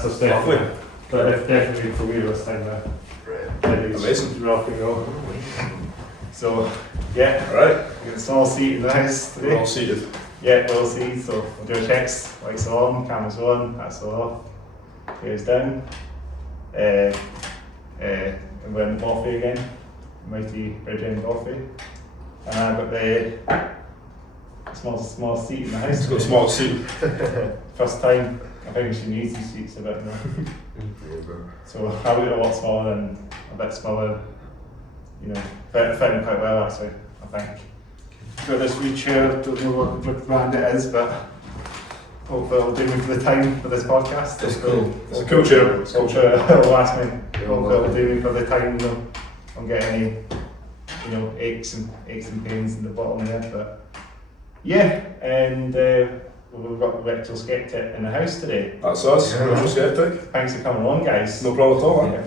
So definitely. But it's definitely for me this time Amazing. Rock and roll. So yeah, Alright. We got a small seat in the house today. We're all seated. Yeah, we're all seated, so we'll do our checks. Lights are on, cameras on, that's all off. Gears down. And we're in the coffee again. Mighty Virgin coffee. And I've got the small seat in the house. It's got a small seat. First time. I think we should use these seats a bit more. So I would a lot smaller and a bit smaller, fitting quite well actually, I think. Got this wee chair, don't know what brand it is, but hopefully it'll do me for the time for this podcast. It's cool. It's a cool chair. It's cool chair. It'll last me. Hopefully it'll do me for the time. I don't get any, aches and pains in the bottom there. But yeah, and we've got Retroskeptic in the house today. That's us, Retroskeptic. Thanks for coming on, guys. No problem at all, man.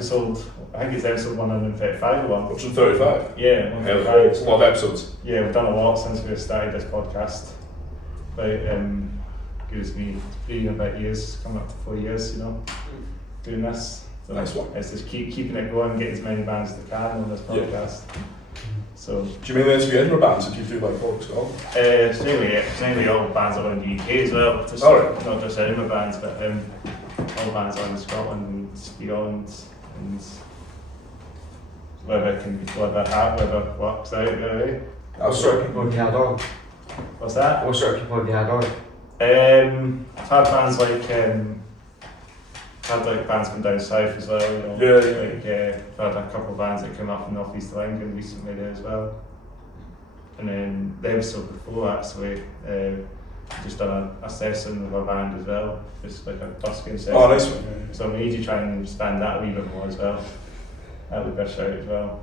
I think it's episode 135 one. 135? Yeah, 135. It's a lot of episodes. Yeah, we've done a lot since we started this podcast. About, gives me 3 and a bit years, coming up to 4 years, doing this. So nice one. It's just keeping it going, get as many bands as I can on this podcast. Yeah. So, do you mainly interview Edinburgh bands, or do you do like all Scotland? It's mainly all bands that are in the UK as well. Not just Edinburgh bands, but all bands are in Scotland and beyond, and whatever works out really. What sort of people have you had on? What's that? What sort of people have you had on? I've had bands like bands from down south as well. I've had a couple of bands that came up from North East of England recently there as well. And then the episode before actually, just done a session with a band as well, just like a busking session. Oh, nice one. So we need to try and expand that a wee bit more as well. That would be a shout as well.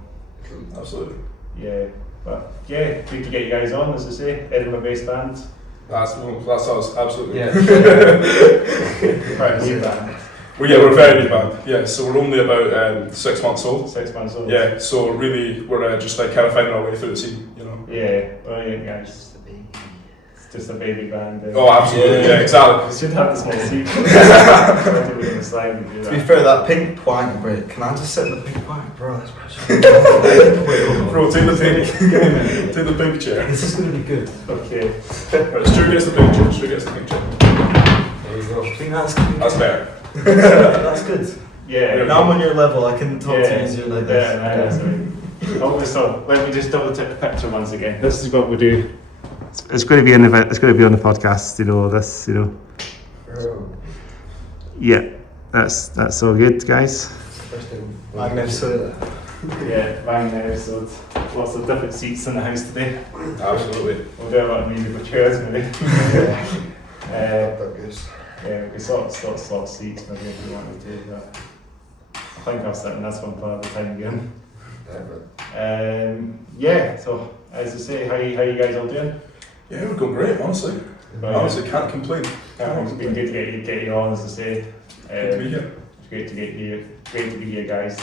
Absolutely. Yeah, but yeah, good to get you guys on, as I say, Edinburgh-based band. That's us, absolutely. Yeah. Quite a new band. Well, yeah, we're a very new band. Yeah, so we're only about 6 months old. 6 months old. Yeah, so really we're just like kind of finding our way through the scene, Yeah, brilliant guys. It's just a baby band. Oh, absolutely. Yeah, exactly. We should have the small seat. To be fair, that pink plank break. Can I just sit in the pink plank, bro? That's Bro, take the pink. Take the pink chair. This is going to be good. Okay. Right, Stu gets the pink chair. Stu gets the pink chair. There you go. I think that's good. That's fair. That's good. Yeah. Now I'm on your level. I can talk to you easier like this. So let me just double check the picture once again. This is what we do. It's going to be on the podcast. This. Yeah, that's all good, guys. Magnificent. Yeah, banging episode. Lots of different seats in the house today. Absolutely. We'll do a lot of musical chairs maybe. Yeah, we sort of seats maybe if we wanted to, but I think I'll sit in this one for the time again. Yeah, so as I say, how you guys all doing? Yeah, we're going great, honestly. Honestly, can't complain. It's been good to get you on, as I say. Good to be here. It's great to be here, guys.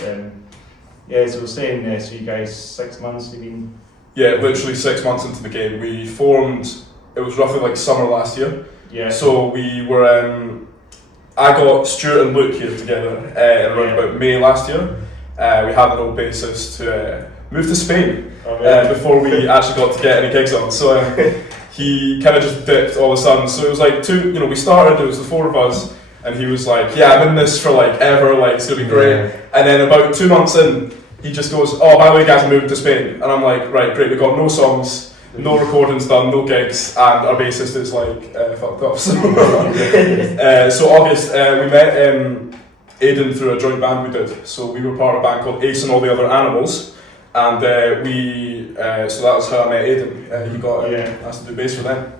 Yeah, so we're saying, so you guys 6 months you've been? Yeah, literally 6 months into the game. We formed, it was roughly like summer last year. Yeah. So we were, I got Stuart and Luke here together around about May last year. We had an old bassist to move to Spain before we actually got to get any gigs on. So he kind of just dipped all of a sudden. So it was like we started, it was the 4 of us, and he was like, yeah, I'm in this for like ever, like it's gonna be great. Yeah. And then about 2 months in, he just goes, oh, by the way guys, I'm moving to Spain. And I'm like, right, great, we've got no songs, no recordings done, no gigs, and our bassist is like fucked up. So, so August, we met Aidan through a joint band we did. So we were part of a band called Ace and All the Other Animals, and so that was how I met Aidan. He got asked to do bass for them.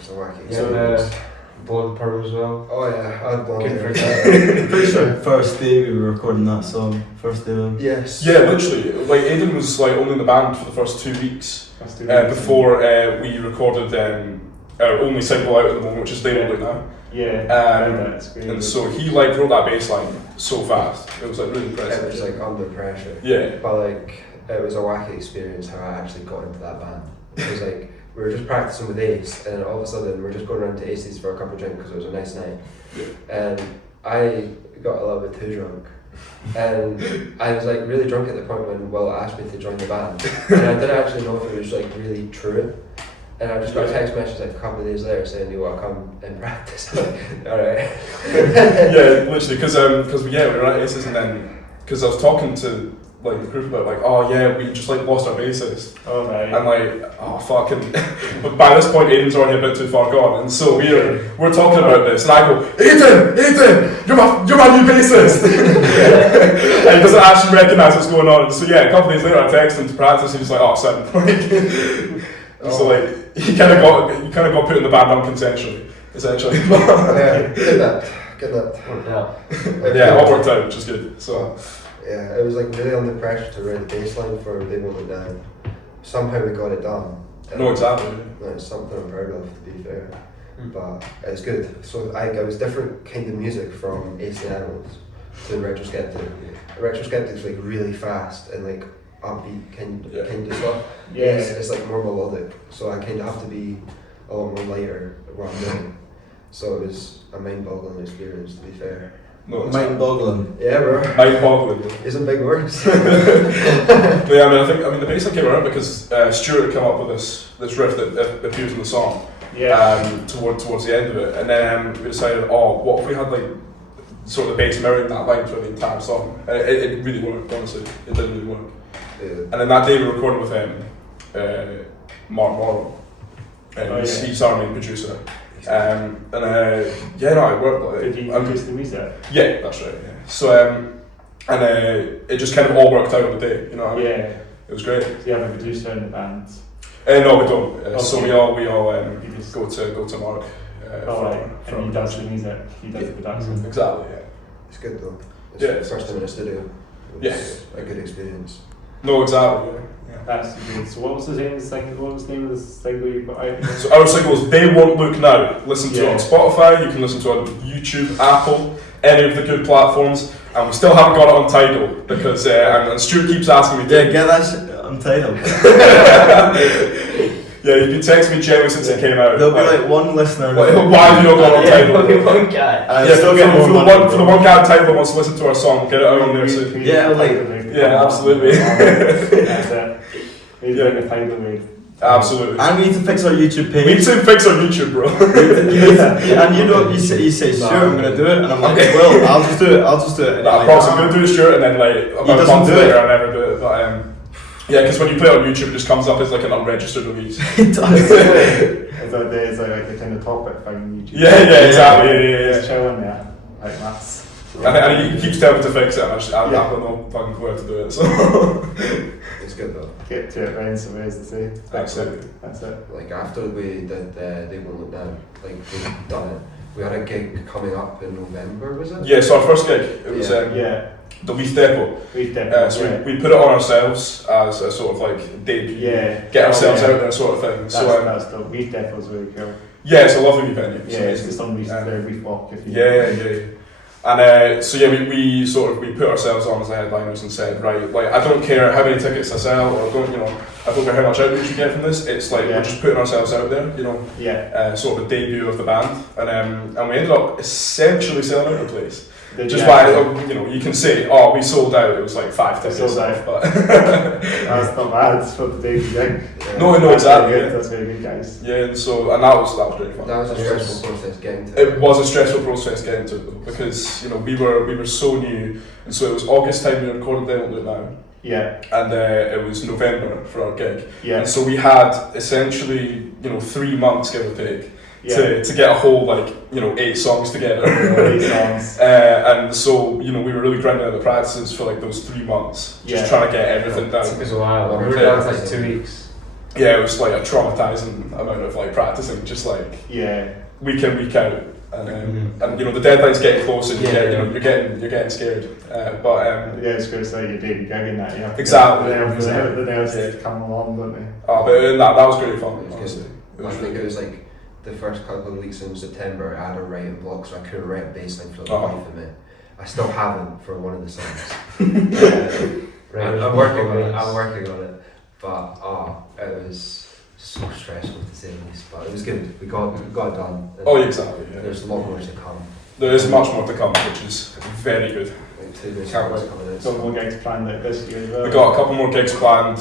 So wacky. Yeah, Blow the Pearl as well. Oh yeah, I had Blow the Pearl. Pretty sure first day we were recording that song. First day. Yes. Yeah, literally. Like Aidan was like only in the band for the first 2 weeks before we recorded our only single out at the moment, which is They Know It Now. Yeah. And so he like wrote that bass line so fast. It was like really impressive. It was like under pressure. Yeah. But like it was a wacky experience how I actually got into that band. It was like we were just practicing with Ace, and all of a sudden we're just going around to Ace's for a couple of drinks because it was a nice night. Yeah. And I got a little bit too drunk. And I was like really drunk at the point when Will asked me to join the band. And I didn't actually know if it was like really true. And I just got a text message like a couple of days later saying, you want to come and practice? Alright. Yeah, literally, because we were at Aces, and then, because I was talking to like the group about like, oh yeah, we just like lost our bassist. Oh right. And like, oh fucking, but by this point Aiden's already a bit too far gone, and so we're talking about this, and I go, Aiden, you're my new bassist. And he doesn't actually recognise what's going on. So yeah, a couple of days later I text him to practice, and he's like, oh son, so like he kind of got put in the band unconsensually, essentially. Yeah, good that. Worked out. Yeah, it all worked out, which is good. So. Yeah, it was like really under pressure to write the bass line for They Won't Look Down. Somehow we got it done. No, exactly. It's something I'm proud of, to be fair. But it's good. So it was different kind of music from Ace and Animals to Retroskeptic. Retroskeptic's like really fast and like upbeat kind of stuff. Yeah. It's like more melodic. So I kind of have to be a lot more lighter what I'm doing. So it was a mind-boggling experience, to be fair. No, Mind-boggling. Yeah, bro. Mind-boggling. Isn't big words. Yeah, I mean the bass line came around because Stuart had come up with this riff that appears in the song. Yeah. Towards the end of it, and then we decided, what if we had like sort of the bass mirroring that line for the entire song? And it really worked, honestly. It did really work. Yeah. And then that day we recorded with Mark Morrow, and he's our main producer. It worked. Like, Did you produce the music? Yeah, that's right. Yeah. So it just kind of all worked out on the day. You know what I mean? Yeah. It was great. Do you have a producer in the band? No, we don't. Okay. So we all You just go to Mark. and he does the music. He does the production. Exactly. Yeah. It's good though. It's Yeah, the first time in the studio. It was a good experience. No, exactly. Yeah. That's good. So what was the name of the single? What was the name of the single you put out? So our single is They Won't Look Now. Listen to it on Spotify, you can listen to it on YouTube, Apple, any of the good platforms, and we still haven't got it on Tidal because and Stuart keeps asking me Yeah, get that shit Untitled. Yeah, you've been texting me generally since it came out. There'll be like one listener. Why have you not got it on Tidal? Only one guy. Yeah, still get more money. For the one guy on Tidal that wants to listen to our song, get it out on there soon. Yeah, like, yeah, absolutely. That's it. We need to bring the Tidal wave. Absolutely. And we need to fix our YouTube page. We need to fix our YouTube, bro. And you say, sure, I'm gonna do it, and I'm like, well, I'll just do it. I promise I'm gonna do it, Stuart, and then like about a month later I never do it. But yeah, because when you play it on YouTube, it just comes up as like an unregistered release. It does. It's like the kind of topic thing on YouTube. Yeah, exactly. Just chilling there, like that's. And he keeps telling me to fix it, and I don't know fucking clue how to do it. So It's good though. Get to it round some ways to say. Absolutely. That's it. Like after we did They Won't Look Down, like we've done it. We had a gig coming up in November, was it? yeah, so our first gig, it was the Leaf Depot. We've done So we put it on ourselves as a sort of like debut, get ourselves out there sort of thing. That's the Leaf Depot's really cool. Yeah, it's a lovely venue. Yeah, it's just some reason there we walk if you. Yeah. And we put ourselves on as the headliners and said, right, like I don't care how many tickets I sell or I don't care how much outreach you get from this. It's like we're just putting ourselves out there, you know. Yeah. Sort of a debut of the band, and we ended up essentially selling out the place. Just why you can say, we sold out. It was like 5 tickets. Sold out. But that's not bad. It's for the debut gig. No, exactly. That's very good, guys. Yeah, and that was great fun. That was a stressful process getting to it. It was a stressful process getting to it though, because we were so new, and so it was August time we recorded They Won't Look Now. Yeah. And it was November for our gig. Yeah. And so we had essentially 3 months, give or take, to get a whole 8 songs together. 8 songs. And so we were really grinding out the practices for those 3 months, just trying to get everything down. It took us a while. We were down for 2 weeks. Yeah, it was like a traumatizing amount of practicing, just week in, week out. And the deadline's getting close, and you're getting scared. It's going to say you're doing gig in that, yeah. Exactly. The nerves come along, don't they? Oh, but that was great fun. Honestly, I think it was like the first couple of weeks in September. I had a writing block, so I couldn't write a bass line for the life of me. I still haven't for one of the songs. I'm working on it, but it was so stressful to say the least. But it was good. We got it done. Oh, exactly. Yeah. There's a lot more to come. There is much more to come, which is very good. Can't wait. Some more gigs planned out this year as well. We've got a couple more gigs planned.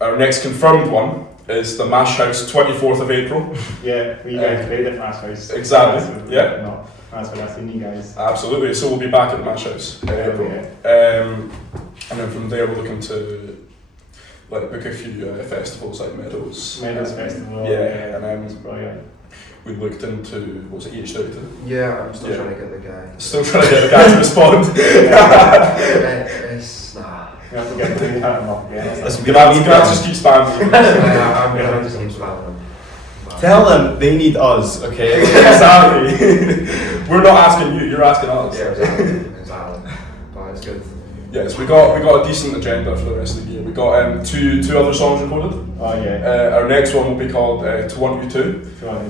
Our next confirmed one is the Mash House, 24th of April. Yeah, we guys played at Mash House. Exactly, yeah. No, that's when I've seen you guys. Absolutely, so we'll be back at Mash House in April. And then from there we're looking to like book a few festivals like Noodles. Noodles Festival. Yeah, and it's brilliant. we looked into, what was it, EH32? Yeah, I'm still trying to get the guy. Still trying to get the guy to respond. It's nah. You have to get the him up again. You can just keep spamming. I'm gonna just keep spamming him. Tell them they need us, okay? Exactly. We're not asking you, you're asking us. Yeah, exactly. But it's good. Yes, we got a decent agenda for the rest of the year. We got two other songs recorded. Oh yeah. Our next one will be called To Want You To.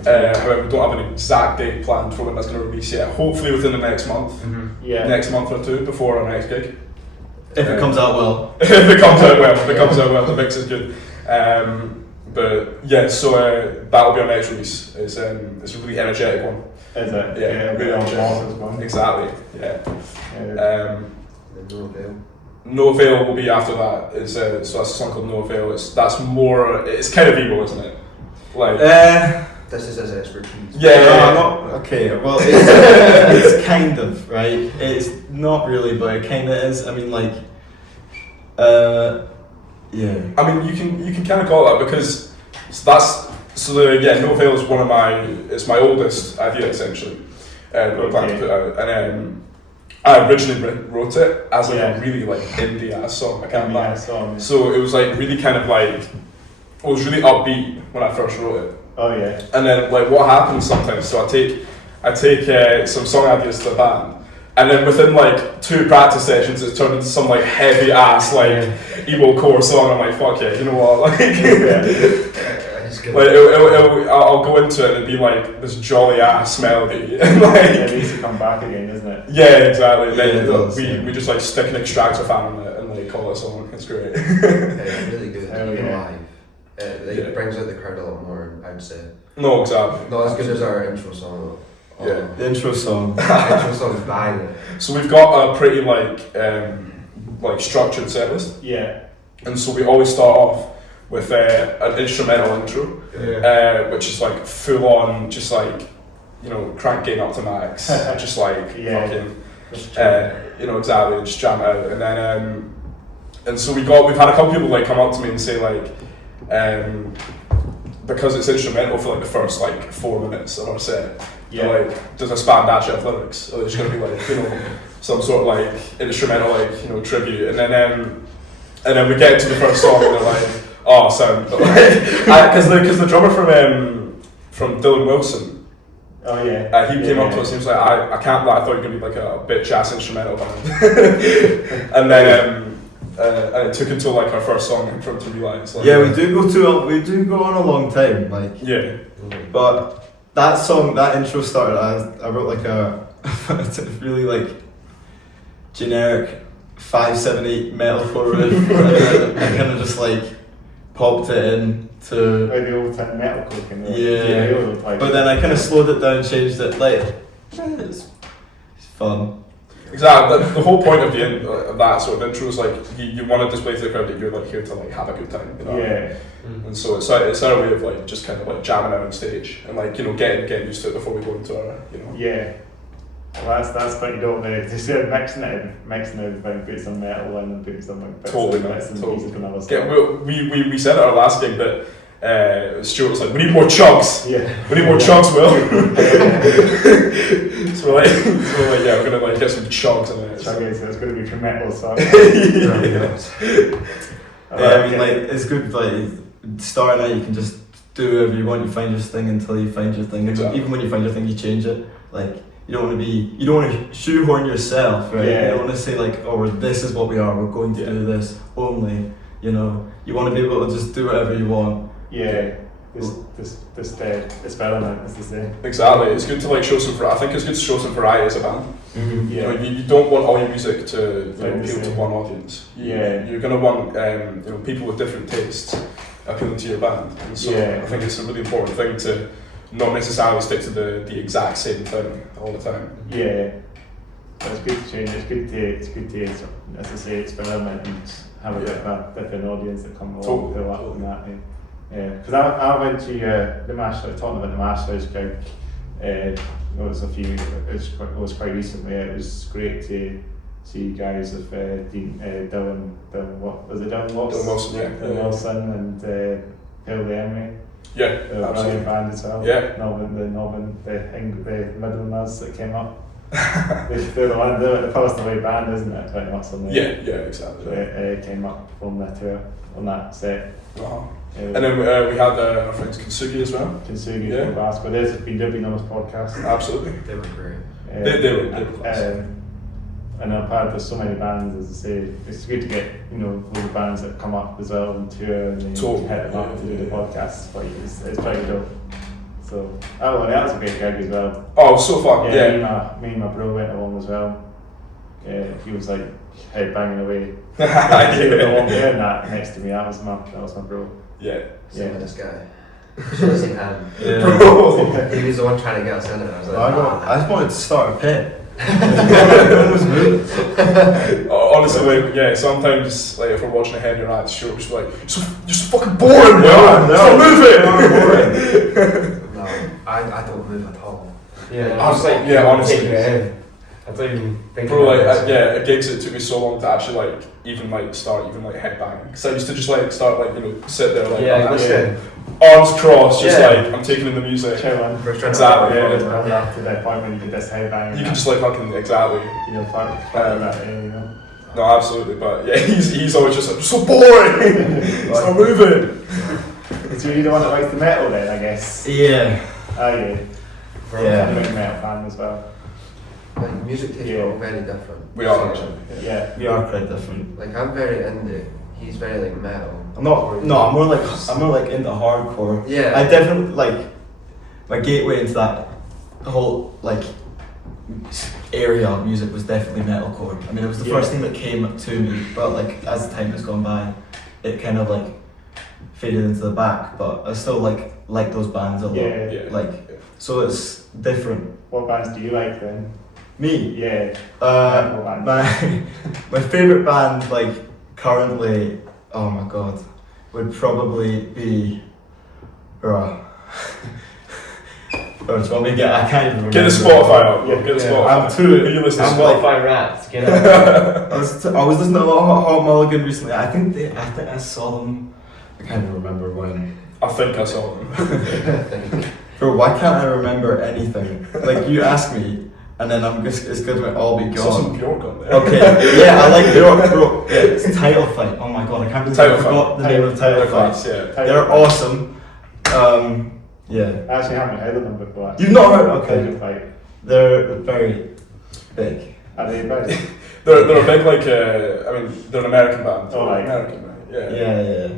However, we don't have an exact date planned for when that's going to release yet. Hopefully within the next month. Yeah. Next month or two before our next gig. If it comes out well. If it comes out well, the mix is good. But yeah, so that'll be our next release. It's a really energetic one. Is it? Yeah, really energetic. one. Exactly. Yeah. No Veil. No Veil will be after that. So that's a song called No Veil. It's kind of emo, isn't it? Like. This is his expertise. Yeah. Okay, well, it's kind of, right? It's not really, but it kind of is. I mean, like, yeah. I mean, you can kind of call it that because No Veil is it's my oldest idea essentially. We're planning to put out, and I originally wrote it as like a really like indie ass song. I can't lie. So it was like really kind of like it was really upbeat when I first wrote it. Oh yeah. And then like what happens sometimes? So I take some song ideas to the band. And then within like 2 practice sessions, it's turned into some like heavy ass like emo core song. I'm like, fuck yeah, you know what? Like, I'll go into it and it'd be like this jolly ass melody, and like it needs to come back again, doesn't it? Yeah, exactly. Then we just like stick an extractor fan on it and like call it a song. It's great. It's really good. Even live, it brings out the crowd a lot more. I'd say. No, exactly. Not as good as our intro song. Yeah, the intro song. The intro song is banging. So we've got a pretty like structured set list. Yeah. And so we always start off with an instrumental intro, which is like full on, just like, you know, crank gain up to max, just like fucking, exactly, just jam it out. And then, and so we've had a couple people like come up to me and say like, because it's instrumental for like the first like 4 minutes of our set, like, does this band actually have lyrics? Or there's gonna be like, you know, some sort of like instrumental like, you know, tribute, and then we get to the first song and they're like, oh, sound, but like, because the drummer from Dylan Wilson, he came up to us and he was like, I can't lie, I thought you were gonna be like a bitch ass instrumental band, and then and it took until like our first song for him to realise. Like, we do go on a long time, like but that song, that intro started. I wrote like a really like generic 5/7/8 metalcore riff, and I kind of just like popped it in to the old time metalcore. But then I kind of slowed it down, changed it. Like it's fun. Exactly. The whole point of that sort of intro is like you want to display to the crowd that you're like here to like have a good time. You know? Yeah. And so it's our way of like just kind of like jamming out on stage and like, you know, getting used to it before we go into our, you know. Yeah. Well, that's pretty dope. They started mixing it, put some metal in and put some like bits totally, and pieces and other stuff. We said at our last gig that Stuart was like, we need more chugs. Yeah. We need more chugs, Will. So we're like, we're gonna like get some chugs in it. So it's gonna be for metal song. I mean, like, it's good. Like, starting out, you can just do whatever you want. You find your thing until you find your thing. Exactly. Even when you find your thing, you change it. Like, you don't want to shoehorn yourself, right? Yeah. You don't want to say like, oh, this is what we are. We're going to do this only. You know, you want to be able to just do whatever you want. Yeah. This experiment, as they say. Exactly. It's good to like show some. I think it's good to show some variety as a band. Mm-hmm. Yeah. You know, you don't want all your music to appeal to one audience. You're gonna want people with different tastes appealing to your band. And so I think it's a really important thing to not necessarily stick to the exact same thing all the time. Yeah. So it's good to change. It's good to, as I say, experiment and have a bit of a different audience that come along to that and that. Because I went to the Mash, talking about the Mash House gig. It was quite recently. It was great to see you guys with Dylan, what was it, Dylan Wilson? Dylan Wilson, yeah. Dylan Wilson and failtheenemy. Yeah, The absolutely. brilliant band as well. Yeah. The Midlanders that came up. They're the first away band, isn't it? Pretty much on the, Yeah, exactly. So came up from the tour on that set. Uh-huh. And then we had our friends Kinsugi as well. Kinsugi Yeah. from Glasgow. They've been on this podcast. Absolutely. They were great. They were class. And there's so many bands, as I say, it's good to get, all the bands that come up as well on tour and then Totally. hit them up to do the podcast. It's pretty dope. So, that was a great gig as well. Oh, it was so fun. Yeah. Me and my bro went along as well. He was like head banging away. Yeah. The one there and that next to me, that was my bro. Yeah. Same with this guy. Should have seen him. Bro. He was the one trying to get us in it. I was like, I just wanted to start a pit. Honestly, sometimes if we're watching a Henry Rats show, we're just like, you're so fucking boring, man. Stop moving. No, I don't move at all. Yeah, I was like, honestly. taking it in. I don't even think Bro, about it. at gigs it took me so long to actually start headbanging. Because I used to just start sit there listen. arms crossed, just Yeah. I'm taking in the music. Chilling. Exactly, yeah. To that point when you did this headbang. You can just fucking exactly. No, absolutely, but yeah, he's always just so boring. Stop moving. So you're the one that likes the metal then, I guess. Yeah. Yeah. Yeah. I'm a big metal fan as well. Like, music tastes are all very different. We are So, actually. Yeah. We are quite different. Like, I'm very indie. He's very like metal. I'm more like into hardcore. Yeah. I definitely my gateway into that whole area of music was definitely metalcore. I mean, it was the first thing that came to me, but as the time has gone by, it kind of faded into the back. But I still like those bands a lot. Yeah. So it's different. What bands do you like then? Me? Yeah. My favorite band currently, oh my god, would probably be do you want me to I can't even remember. Get the Spotify up. Yeah. Get the Spotify. I'm too. Who you listening to? Spotify Wrapped. Get out. I was listening to a lot of Hot Mulligan recently. I think I saw them. I can't even remember when. I think I saw them. Bro, why can't I remember anything? You ask me, and then it's gonna all be I saw some gone. Bjork on there. Okay, yeah, I like Bjork, bro. Yeah, it's Title Fight. Oh my god, I can't believe I forgot the name of Title They're Fight. class, yeah. They're awesome. Yeah. I actually haven't heard of them before. You've not heard? Okay. Like, They're very big. are they big? They're a big they're an American band. Oh, right. American, right? Yeah. Yeah.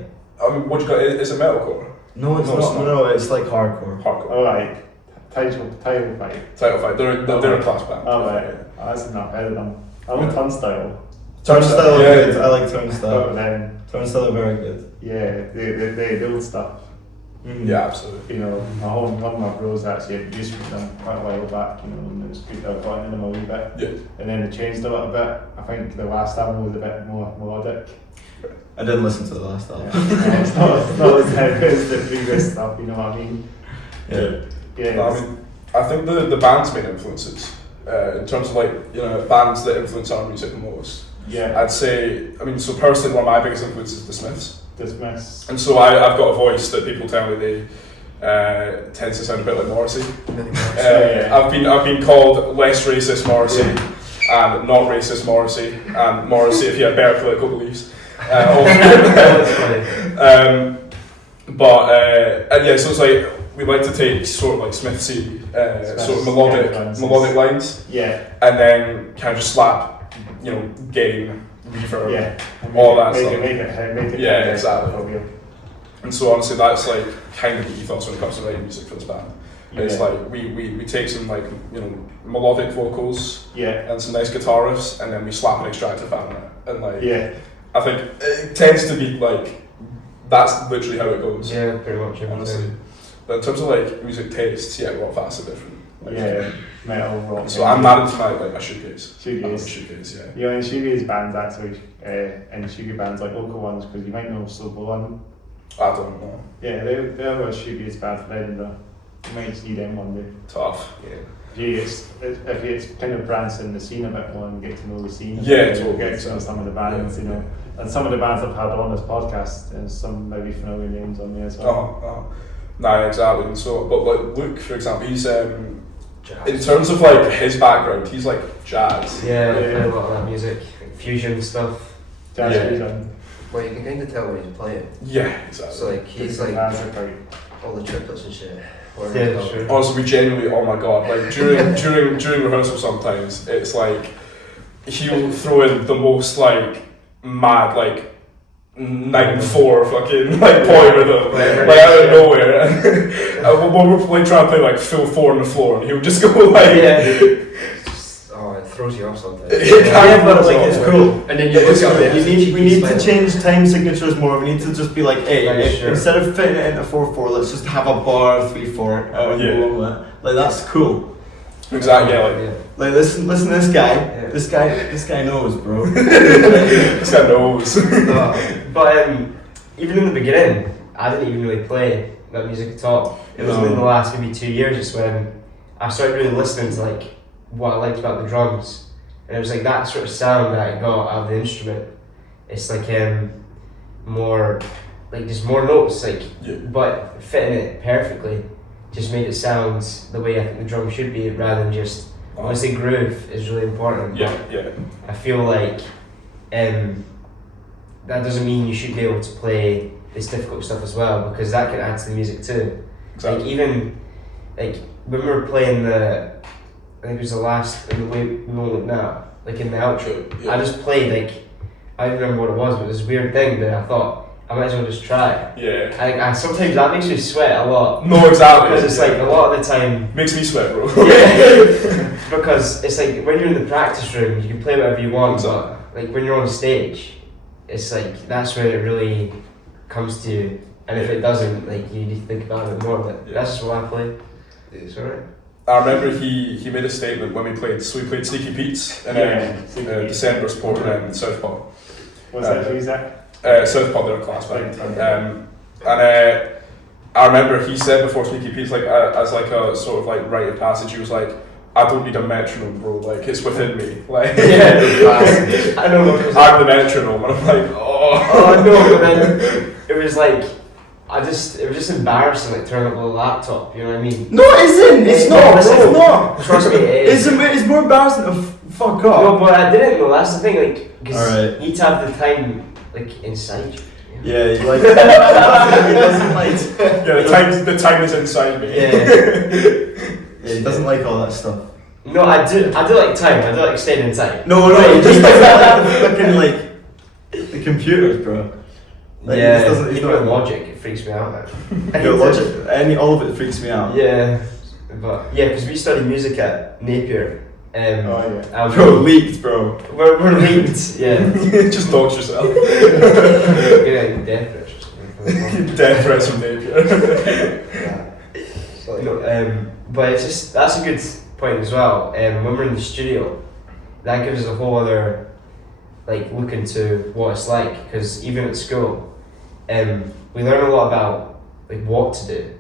I mean, what you got? Is it metalcore? No, it's not. No, it's hardcore. Hardcore. Oh, like title fight. Title Fight. They're a class band. Oh, right. I actually not heard of them. I like Turnstile. Turnstile are Yeah. good. I like Oh, Turnstile. then Turnstile are very good. yeah, they old stuff. Yeah, absolutely. One of my bros actually introduced me to them quite a while back. And it was good. I got into them a wee bit. Yeah. And then they changed a little bit. I think the last album was a bit more melodic. I didn't listen to the last album. It's not as heavy as the previous stuff. You know what I mean? Yeah. Yeah. No, I mean, I think the band's main influences, in terms of bands that influence our music the most. Yeah. I'd say, so personally, one of my biggest influences is The Smiths. Dismiss. And so I've got a voice that people tell me they tends to sound a bit like Morrissey. I've been called less racist Morrissey and not racist Morrissey, and Morrissey if you have better political beliefs. That's funny. So it's we like to take sort of Smithsy sort of melodic lines, and then kind of just slap, gain, reverb, all that stuff. Make it Yeah, exactly. And so honestly, that's kind of the ethos when it comes to writing music for this band. It's we take some melodic vocals and some nice guitar riffs, and then we slap an extractor fan on it, and I think it tends to be that's literally how it goes. Yeah, pretty much. Honestly. But in terms of like music tastes, yeah, rock vastly different. Like, yeah, metal, rock. So I'm mad into like my shoegaze. Shoegaze, yeah. Yeah, and shoegaze bands actually, and shoegaze bands like local ones, because you might know Slow Blow. I don't know. Yeah, they're a shoegaze band from Edinburgh. You might see them one day. Tough. Yeah. If you kind of branch in the scene a bit more and get to know the scene, Yeah, totally. get to know some of the bands, you know, and some of the bands I've had on this podcast, and some maybe familiar names on there as well. No, exactly. And so, but like Luke, for example, he's in Jazz. terms of like his background, he's like jazz. Yeah, I play a lot of that music, like fusion stuff. Jazz Yeah. fusion. Well, you can kind of tell when he's playing. Yeah, exactly. So like he's like all the triplets and shit. Yeah, sure. Honestly, we genuinely, oh my god, like during rehearsal sometimes, it's like he'll throw in the most like mad like 9/4 fucking like point rhythm, like out of nowhere. And when we're like trying to play like full 4 on the floor, and he'll just go like, Oh, it throws you off sometimes. Yeah, but like it's cool. And then you look up there. We need to change time signatures more. We need to just be like, hey, Yeah, sure. instead of fitting it into 4/4, let's just have a bar 3/4 and Yeah. go on with it. Like that's cool. exactly, yeah, Like listen to this guy. Yeah. This guy knows, bro. this guy knows. But even in the beginning, I didn't even really play that music at all. It was in the last maybe 2 years just when I started really listening to like what I liked about the drums, and it was like that sort of sound that I got out of the instrument. It's like more like just more notes, like but fitting it perfectly just made it sound the way I think the drum should be, rather than just obviously groove is really important. Yeah. I feel like that doesn't mean you should be able to play this difficult stuff as well, because that can add to the music too. Exactly. Like even like when we were playing I think it was the last in the way we won't look now, like in the outro, Yeah. I just played like I don't remember what it was, but it was this weird thing that I thought I might as well just try it. Yeah. I sometimes that makes me sweat a lot. No, exactly. Because it's like a lot of the time. Makes me sweat, bro. Yeah. Because it's like when you're in the practice room, you can play whatever you want, but like when you're on stage, it's like that's when it really comes to you. And if it doesn't, like you need to think about it more. But that's just what I play. It's alright. I remember he made a statement when we played Sneaky Pete's in December support in Southpaw. What's that? Who's that? Southpaw, they're a class band. I remember he said before Sneaky Pete's, like as like a sort of like rite of passage, he was like, I don't need a metronome, bro, like it's within me. Like I know what I'm the metronome, and I'm like, oh no, but then it was like it was just embarrassing, like turning up with a laptop, you know what I mean? No, it isn't. It's not. It's not. Trust me, it is. It's more embarrassing. Fuck off. No, but I didn't know. That's the thing, like, because Alright. you need to have the time, like, inside you. Yeah, he like. He doesn't like. yeah, the time is inside me. Yeah, he doesn't like all that stuff. No, I do like time. I do like staying inside. No, he just doesn't like the fucking like the computers, bro. Like, Yeah, he just doesn't. even logic, it freaks me out. Yo, logic, all of it freaks me out. Yeah, but yeah, because we studied music at Napier. Bro, leaked, bro. We're leaked, yeah. Just dox yourself. Yeah, death threats. Death threats from Napier. No, but it's just that's a good point as well. When we're in the studio, that gives us a whole other like look into what it's like, because even at school, we learn a lot about like what to do.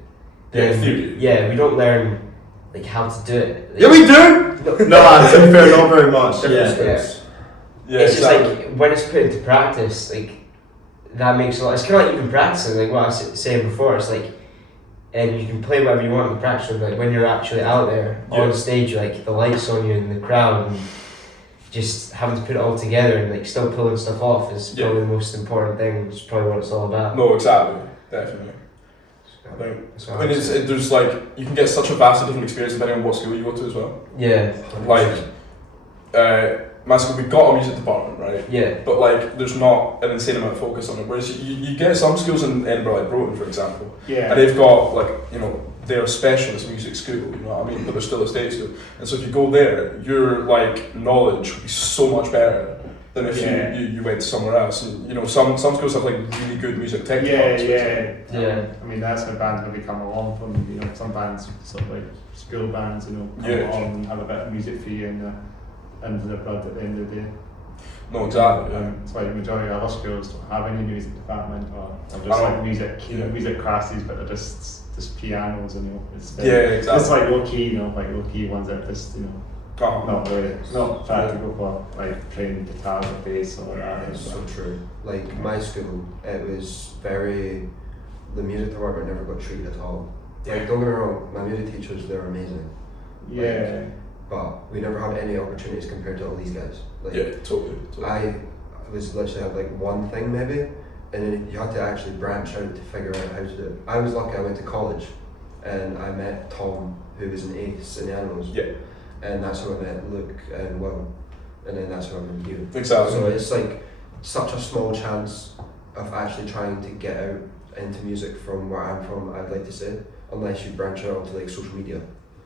Theory. Yeah, we don't learn like how to do it. Like, Yeah, we do. No, to be fair, not very much. Yeah. Yeah, It's just exactly. like when it's put into practice, like that makes a lot. It's kind of like even practicing, like what I was saying before. It's like, and you can play whatever you want in the practice room. Like when you're actually out there on stage, like the lights on you in the crowd, and just having to put it all together and like still pulling stuff off is probably the most important thing. It's probably what it's all about. No, exactly, definitely. I mean, there's like you can get such a vastly different experience depending on what school you go to as well. Yeah. Like, my school, we got a music department, right? Yeah. But like, there's not an insane amount of focus on it. Whereas you get some schools in Edinburgh, like Broughton, for example, and they've got like they're a specialist music school. You know what I mean? But they're still a state school, and so if you go there, your like knowledge will be so much better than if you went somewhere else. And, you know, some schools have like really good music tech departments. Yeah. I mean, that's how bands maybe come along from. You know, some bands sort of like school bands, you know, come along and have a bit of music for you and the blood at the end of the day. No, exactly. It's like the majority of our schools don't have any music department or just like music classes, but they're just pianos, and you know, it's exactly. It's like low key, you know, like low key ones that just, you know, not practical for like playing guitar or bass or that. It's so true. Like my school, it was very, the music department never got treated at all. Like, don't get me wrong, my music teachers, they're amazing. Yeah. But we never had any opportunities compared to all these guys. Like, totally. I was literally had like one thing maybe, and then you had to actually branch out to figure out how to do it. I was lucky, I went to college and I met Tom, who was an ace in the Animals. Yeah. And that's how I met Luke and Will, and then that's how I met you. Exactly. So it's like such a small chance of actually trying to get out into music from where I'm from, I'd like to say, unless you branch out onto like social media.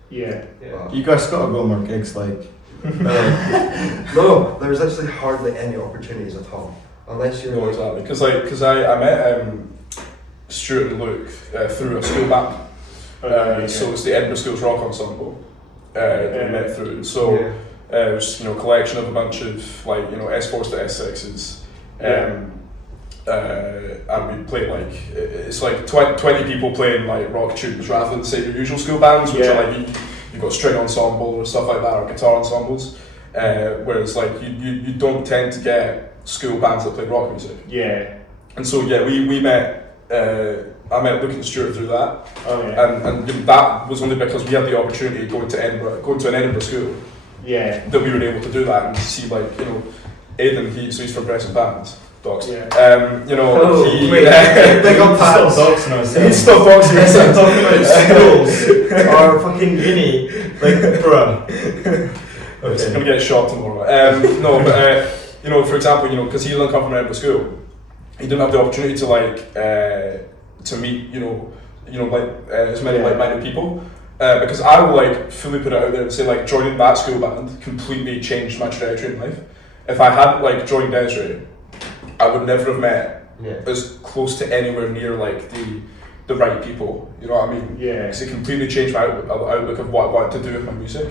Yeah. You guys got to go more gigs, like. No, there's actually hardly any opportunities at all, unless you're. No, exactly. Because I met Stuart and Luke through a school band. So it's the Edinburgh Schools Rock Ensemble. That we met through. So it was, you know, a collection of a bunch of like, you know, S4s to S6s. And we play like, it's like 20 people playing like rock tunes rather than say your usual school bands, which are like you've got string ensemble or stuff like that, or guitar ensembles. Whereas like you don't tend to get school bands that play rock music. Yeah. And so we met. I met Luke and Stuart through that. Oh yeah. And that was only because we had the opportunity going to an Edinburgh school. Yeah. That we were able to do that and see, like, you know, Aidan, so he's from Progressive Bands. Docs. Yeah. You know, Big up Pats. Stop doxing ourselves. He's still doxing Yes, I'm himself. talking about schools or fucking uni. Like, bruh. He's gonna get shot tomorrow. No, but you know, for example, you know, because he didn't come from Edinburgh school, he didn't have the opportunity to like to meet, you know, like as many like-minded people. Because I will like fully put it out there and say like joining that school band completely changed my trajectory in life. If I hadn't like joined Desiree, I would never have met as close to anywhere near like the right people. You know what I mean? Yeah. Because it completely changed my outlook of what I wanted to do with my music,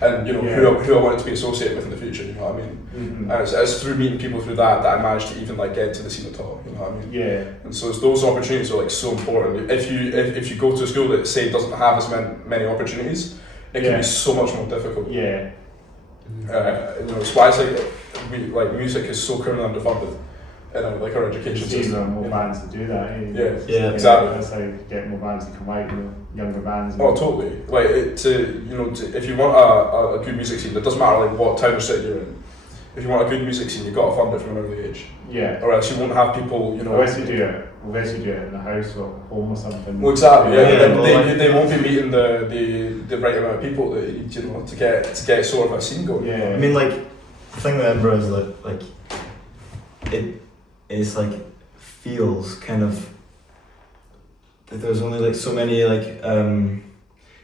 and you know who I wanted to be associated with in the future. You know what I mean? Mm-hmm. And it's through meeting people through that I managed to even like get into the scene at all. You know what I mean? Yeah. And so those opportunities are like so important. If you go to a school that say doesn't have as many opportunities, it can be so much more difficult. Yeah. You know, it's why it's like music is so criminally underfunded in like our education system. There are more bands to do that. Yeah, exactly. That's how you get more bands to come out, you know, younger bands. Oh, totally. Like if you want a good music scene, it doesn't matter like what town or city you're in. If you want a good music scene, you've got to fund it from an early age. Yeah. Or else you won't have people, you know. Unless you do it in the house or home or something. Well, exactly. They won't be meeting the right amount of people that you need, you know, to get sort of a scene going. Yeah. I mean, like, the thing with Edinburgh is that, like, it is like feels kind of that there's only like so many like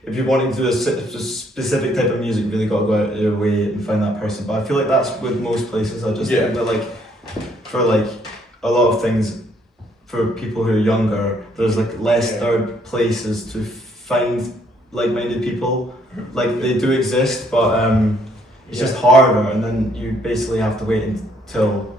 if you wanted to do a specific type of music, you really got to go out of your way and find that person. But I feel like that's with most places. I just think that like for like a lot of things for people who are younger, there's like less third places to find like-minded people. Like they do exist, but it's just harder, and then you basically have to wait until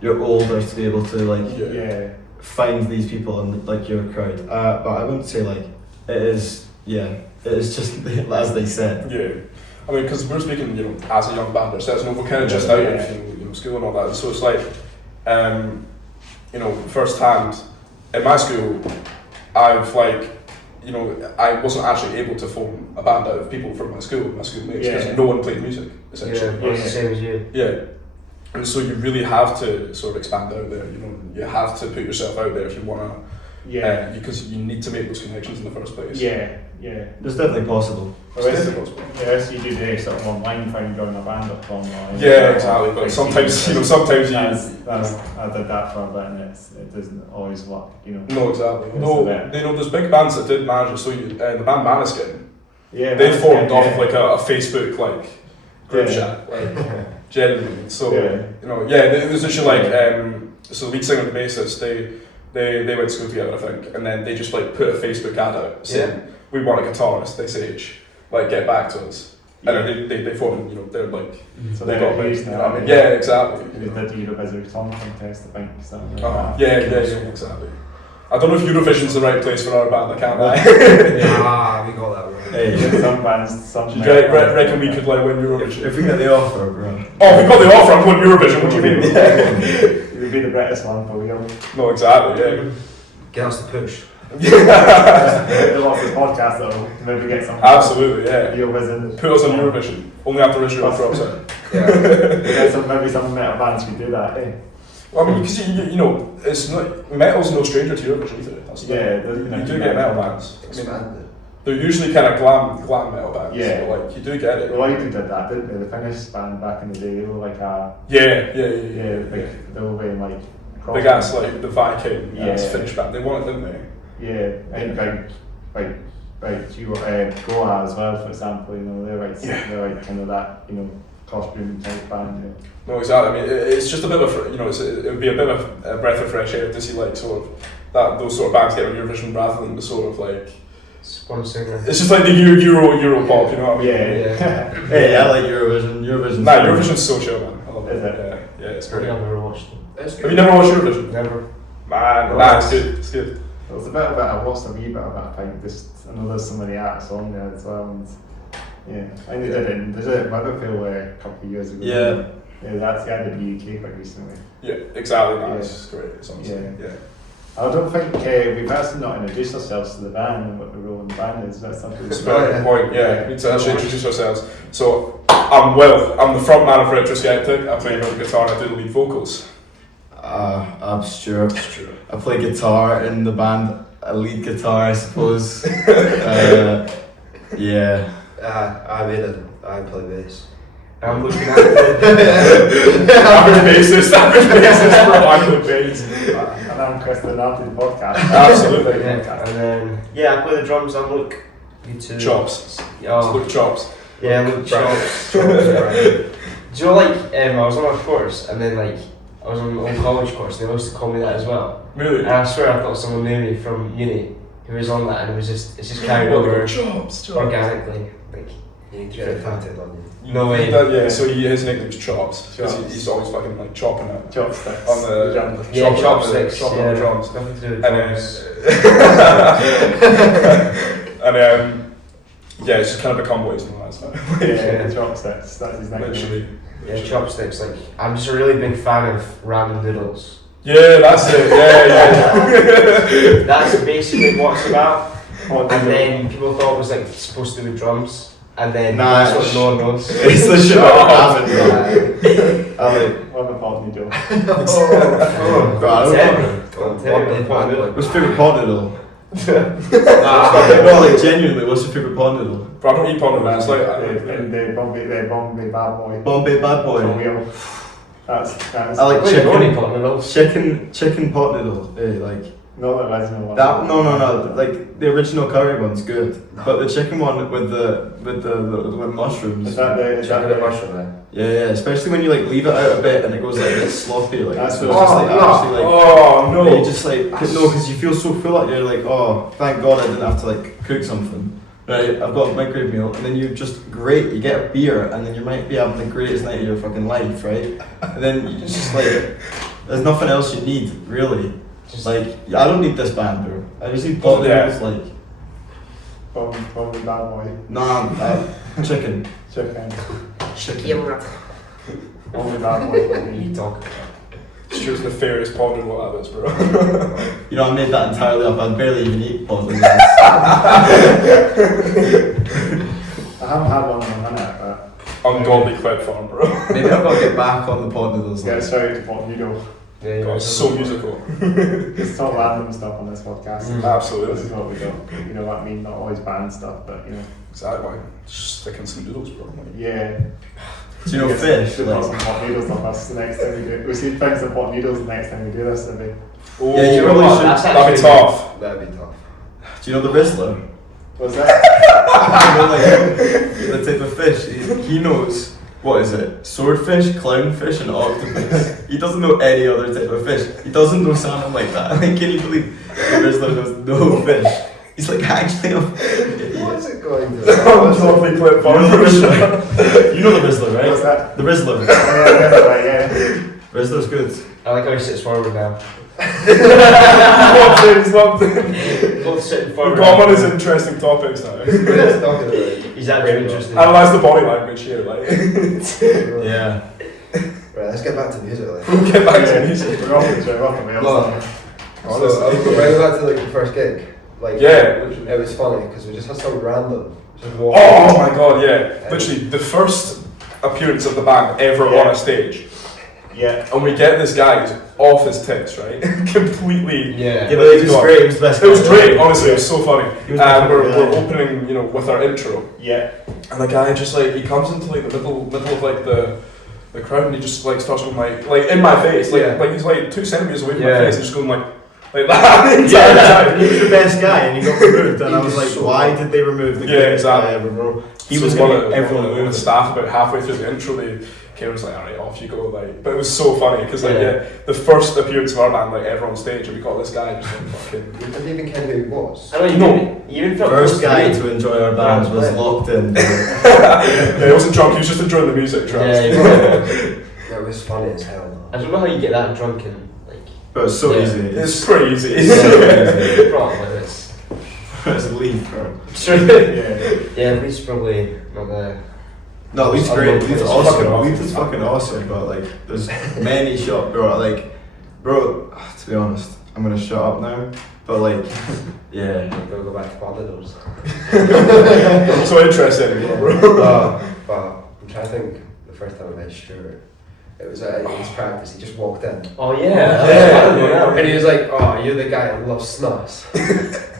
you're older to be able to like find these people and like your crowd. But I wouldn't say like it is just as they said. Yeah, I mean, because we're speaking, you know, as a young band ourselves, you know, we're kind of just out of you know, school and all that. So it's like, you know, first hand in my school, I've like, you know, I wasn't actually able to form a band out of people from my schoolmates, because no one played music essentially. Yeah, the same as you. Yeah. And so you really have to sort of expand out there, you know, you have to put yourself out there if you want to, because you need to make those connections in the first place. Yeah. It's definitely possible. Unless you do the sort of online find join a band.com. Yeah, exactly, but sometimes you I did that for a bit and it doesn't always work, you know. No, exactly. No, you know, there's big bands that did manage it, so the band Maniskin, they formed off of like a Facebook like group chat. Like, Genuinely. So there's actually so the lead singer and the bassist, they went to school together, I think, and then they just like put a Facebook ad out saying we want a guitarist this age, like get back to us. And then they formed, they're like, so they got like, now. Yeah, exactly. They did the Eurovision Song Contest, I think, something like that. Yeah, exactly. I don't know if Eurovision's the right place for our band, I can't lie. We got that right. Hey, some bands, some. Do you reckon we could like win Eurovision? If we get the offer, bro. Oh, we got the offer, I'm going Eurovision, what do you mean? You'd be the British one for real. No, exactly, yeah. Get us the push. They lost this podcast though, maybe get some. Absolutely, yeah. Eurovision. Put us on Eurovision, only after Israel drops it. Maybe some metal bands could do that, eh? Well, I mean, because it's not, metal's no stranger to Eurovision either. That's the thing. You do get metal bands. I mean, they're usually kind of glam metal bands. Yeah. So, like, you do get it. The Lighty did that, didn't they? The Finnish band back in the day, they were like a... Yeah. They were wearing like... Big ass, like, the Viking, Finnish band. They won it, didn't they? Yeah, I think Goa as well, for example, they're like kind of that, costume type band. Yeah. No, exactly. I mean, it's just a bit of, it would be a bit of a breath of fresh air to see like sort of those sort of bands get on Eurovision rather than the sort of like. One singer. It's just like the Euro pop, you know what I mean? Yeah. Hey, I like Eurovision. Eurovision's so chill, man. I love it. Yeah, it's great. I've never watched it. Have you never watched Eurovision? Never. Man, it's good. It's good. It was a bit of it. I watched a wee bit of it. I think I know there's some of the artists on there as well. And yeah, I think they did it. They did it in Motherfield a couple of years ago. Yeah, that's the idea of the UK quite recently. Yeah, exactly. It's great. It's honestly, yeah. I don't think we've actually not introduced ourselves to the band and what the role in the band is. That's something. It's a very good point. Yeah, we need to actually introduce ourselves. So I'm the front man of Retroskeptic. I play the guitar and I do the lead vocals. I'm Stuart. I play guitar in the band, a lead guitar, I suppose. Yeah. I play bass. I'm looking at average bassist, I play bass. And I'm Chris, the Noodles podcast. Absolutely. And then, I play the drums. I'm Luke. You two. Chops. Oh. Luke Chops. Yeah, Luke Chops. Do you know, I was on my course, and then I was on my own college course, and they used to call me that as well. Really? And I swear I thought someone knew me from uni who was on that, and it's just carried over Chops. organically. You need to get it tatted on you. No way. So his nickname's Chops, because he's always fucking chopping it. Chopsticks. On the drums. Chopsticks. Chopping on the drums. Nothing to do with drums. It's just kind of become what he's known as. Chopsticks. That's his name. Literally. Yeah, chopsticks. I'm just a really big fan of ramen noodles. Yeah, that's it. Yeah. That's basically what it's about. And then people thought it was supposed to do with drums. And then that's what no one knows. It's the shit I haven't. What the pot noodle? What's your favourite pot noodle? No, genuinely, what's your favourite pot noodle? But I don't eat pot noodles. The Bombay Bad Boy. Bombay Bad Boy. For real. That's. I like chicken pot noodle. No, the original one. No. Like the original curry one's good, but the chicken one with the mushrooms. Is that the mushroom there? Yeah. Especially when you leave it out a bit and it goes a bit sloppy. That's no. You just because you feel so full up. You're like, oh, thank God I didn't have to cook something. Right, I've got a microwave meal, and then you you get a beer, and then you might be having the greatest night of your fucking life, right? And then you just there's nothing else you need, really. I don't need this band, bro. I just need pot noodles, Bombay Bad Boy. Nah, chicken. Chicken. Only Bad Boy. What are you talking about? Stuart's the fairest pot noodle out of us, bro. I made that entirely up. I barely even eat pot noodles. I haven't had one in a minute, but... Ungodly clip farm, bro. Maybe I've got to get back on the pot noodles. Yeah, sorry to pot noodle. Yeah, God, it's so musical. Just talk random stuff on this podcast. Absolutely. This is what we do. You know what I mean? Not always band stuff, but Exactly. Just sticking some noodles, bro. Yeah. Do you know fish? We'll put some pot noodles on us the next time we do it. We should find some pot noodles the next time we do this, maybe. Oh, yeah, you probably should. That'd be tough. That'd be tough. Do you know the Rizzler? What's that? The type of fish. He knows. what is it? Swordfish, clownfish, and octopus. He doesn't know any other type of fish. He doesn't know salmon like that. I mean, can you believe the Rizzler knows no fish? He's like actually a. What is it going to? Totally clip You know the Rizzler. You know the Rizzler, right? What's that? The Rizzler. Yeah. Rizzler's good. I like how he sits forward now. He's locked in. Both sitting We've forward. got one of his interesting topics now. Let's talk about it. He's actually interesting. Analyse the body language here, like. Yeah. Right, let's get back to music. Like. We'll get back to music. We're off the rails. So I was bringing back to like the first gig. Like, Yeah. it was funny because we just had some random. Just walk Oh my god, yeah. Literally, the first appearance of the band ever on a stage. Yeah. And we get this guy who's off his tits, right? Completely. Yeah. Yeah, but it was great. It was the best. It was great, honestly, it was so funny. He was my We're favourite guy. opening, with our intro. Yeah. And the guy just like, he comes into like the middle of like the crowd and he just like starts going like in my face. Like he's like 2 centimeters away from my face and just going like that the entire time. He was the best guy and he got removed and I was like, so why did they remove the Yeah, greatest exactly. guy ever, bro? He So was one going of to everyone the moved. staff about halfway through the intro, they came and was like, alright, off you go, like. But it was so funny because the first appearance of our band, like ever on stage, and we got this guy just like fucking. We didn't even care who he was. I know you even felt First close guy me. to enjoy our bands was locked in. Yeah, he wasn't drunk, he was just enjoying the music, trust. Yeah, It was funny as hell. I don't know how you get that drunk and like. But it was so Yeah. easy. It's pretty easy. Probably like this. It's Leaf, bro. Yeah, Leaf's probably not there. No, Leaf's great. Leaf's Fucking awesome. awesome. Leaf is fucking awesome, but like, there's many shot, bro, to be honest, I'm gonna shut up now, but like, yeah. We'll go back to Noodles. I'm so interested anymore, bro. But I'm trying to think the first time I met Stuart. It was at his practice, he just walked in. Oh yeah. And he was like, oh, you're the guy who loves snus.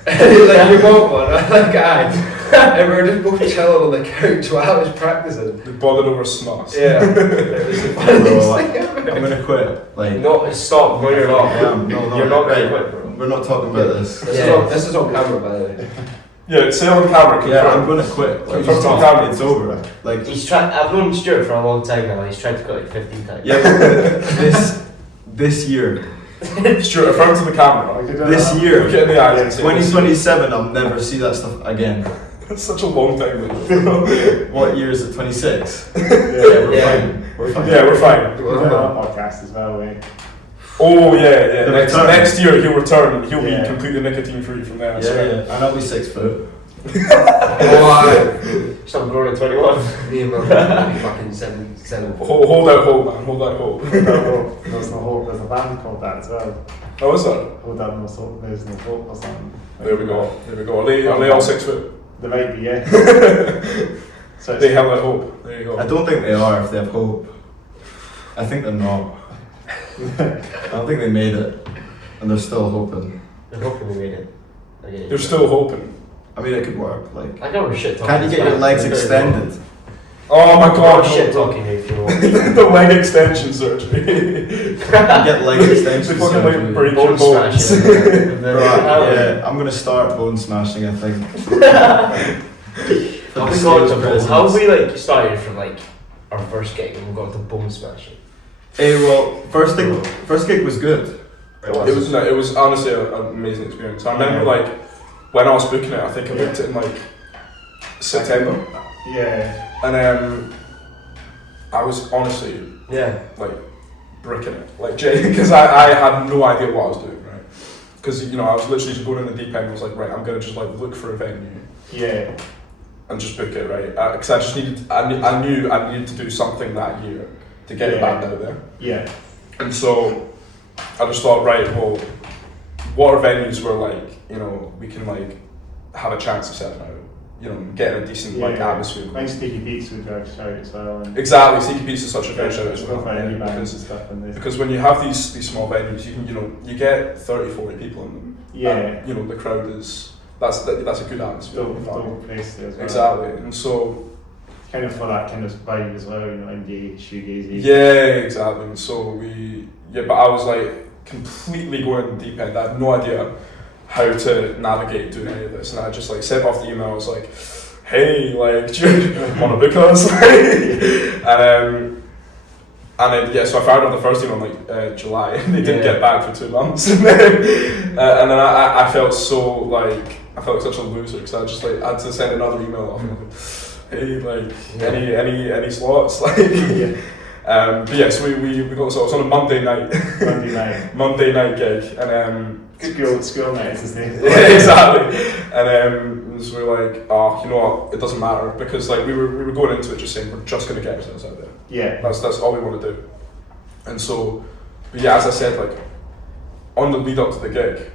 And he was like, you want one? I'm like, guy. And we were just both chilling on the couch while I was practicing. They bothered over snots. Yeah. It was the funniest thing ever. I'm gonna quit. Like, No, stop. No, you're not. No, You're not right. gonna quit, bro. We're not talking about this. This is on camera, by the way. Yeah, say on camera, Yeah, I'm confirm. gonna quit. Like, Confirm on camera. it's over. Like, He's tried. I've known Stuart for a long time now. He's tried to quit like 15 times. yeah, but this year, Stuart, affirm to the camera. this year, Look it in the eyes and say, 2027, I'll never see that stuff again. That's such a long time ago. What year is it? 26. Yeah. We're fine. Yeah, we're fine. We're on our podcast as well, eh? Oh yeah. The Next, return. next year he'll return. He'll Yeah. be completely nicotine free from there. Yeah, and I'll be 6 foot. Stop growing at 21. Me and my brother be fucking seven. Hold out hope, man. Hold out hope. There's no hope. There's a band called that as well. Oh, is that? Hold on, there's no hope or something. There we go. Are they all 6 foot? They might be, yeah. So They held out hope. There you go. I don't think they are if they have hope. I think they're not. I don't think they made it. And they're still hoping. I'm hoping we made it. Okay. They're still hoping. I mean, it could work. Like, I know we're shit talking. can't you get your legs extended? Oh my god. Shit talking if you want. The leg extension surgery. Get leg extension They fucking like surgery. break Bone your bones. smashing. Right, yeah, I'm gonna start bone smashing, I think. Oh my god, how have we like started from like our first gig and we got to bone smashing? Hey, well, first gig was good. It was honestly an amazing experience. I remember like when I was booking it, I think I booked it in like September, yeah. and I was honestly Yeah. like bricking it, like because I had no idea what I was doing, right? Because I was literally just going in the deep end. I was like, right, I'm gonna just like look for a venue, Yeah. and just book it, right? Because I just I knew I needed to do something that year to get the band out there. Yeah. And so I just thought, right, well, what are venues where like, we can like have a chance of selling out, getting a decent like atmosphere. I think Sticky Beats would go shout as well. And Exactly, Sticky Beats is such a fair shout as well. for any bands and Because, stuff in this. because when you have these small venues, you can you get 30-40 people in them. Yeah. And, the crowd is that's a good atmosphere. Dope place there as well. Exactly, and so kind of for that kind of vibe as well, indie, shoegazy. yeah, exactly. And so but I was like completely going deep end. I had no idea how to navigate doing any of this, and I just like sent off the email. I was like, hey, like, do you want to book us? And then, yeah, so I fired on the first team on like July. They didn't get back for 2 months, and then I felt so like I felt like such a loser because I just like had to send another email off. And like, hey, like any slots, like. But yeah, so we got so it was on a Monday night. Monday night gig, and School night is his name. yeah, exactly. And so we were like, oh, you know what? It doesn't matter because like we were going into it just saying we're just going to get ourselves out there. Yeah. That's all we want to do. And so, but yeah, as I said, like on the lead up to the gig,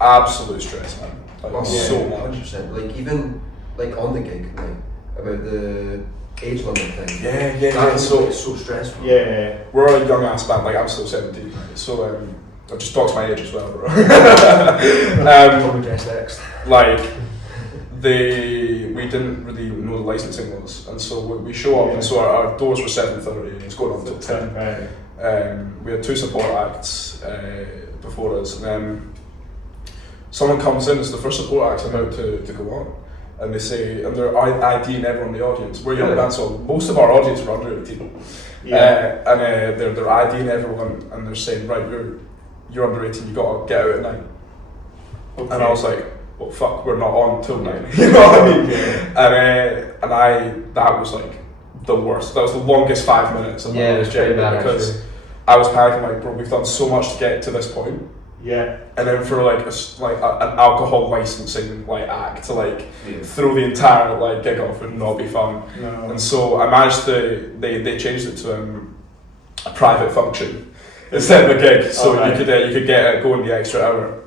absolute stress, man. Like so much. 100%. Like even like on the gig, like about the age limit thing. Yeah. That So it's so stressful. Yeah. we're a young ass band. Like I'm still 17, right? So I just talked my age as well, bro. Probably dress next. Like we didn't really know the licensing was, and so we show up, and so our doors were 7:30, and it's going on till 10. We had 2 support acts before us, and then someone comes in as the first support act about to go on, and they say, and they're IDing everyone in the audience. We're young bands, so most of our audience are under 18. And they're IDing everyone, and they're saying, right, you're under 18, you gotta get out at 9. Okay. And I was like, well, fuck, we're not on till 9. You know what I mean? And that was like the worst. That was the longest 5 minutes of my journey because I was panicking, like, bro, we've done so much to get to this point. Yeah. And then for like an alcohol licensing like act to like throw the entire like gig off would not be fun. No. And so I managed to they changed it to a private function instead of a gig, so you could get go in the extra hour.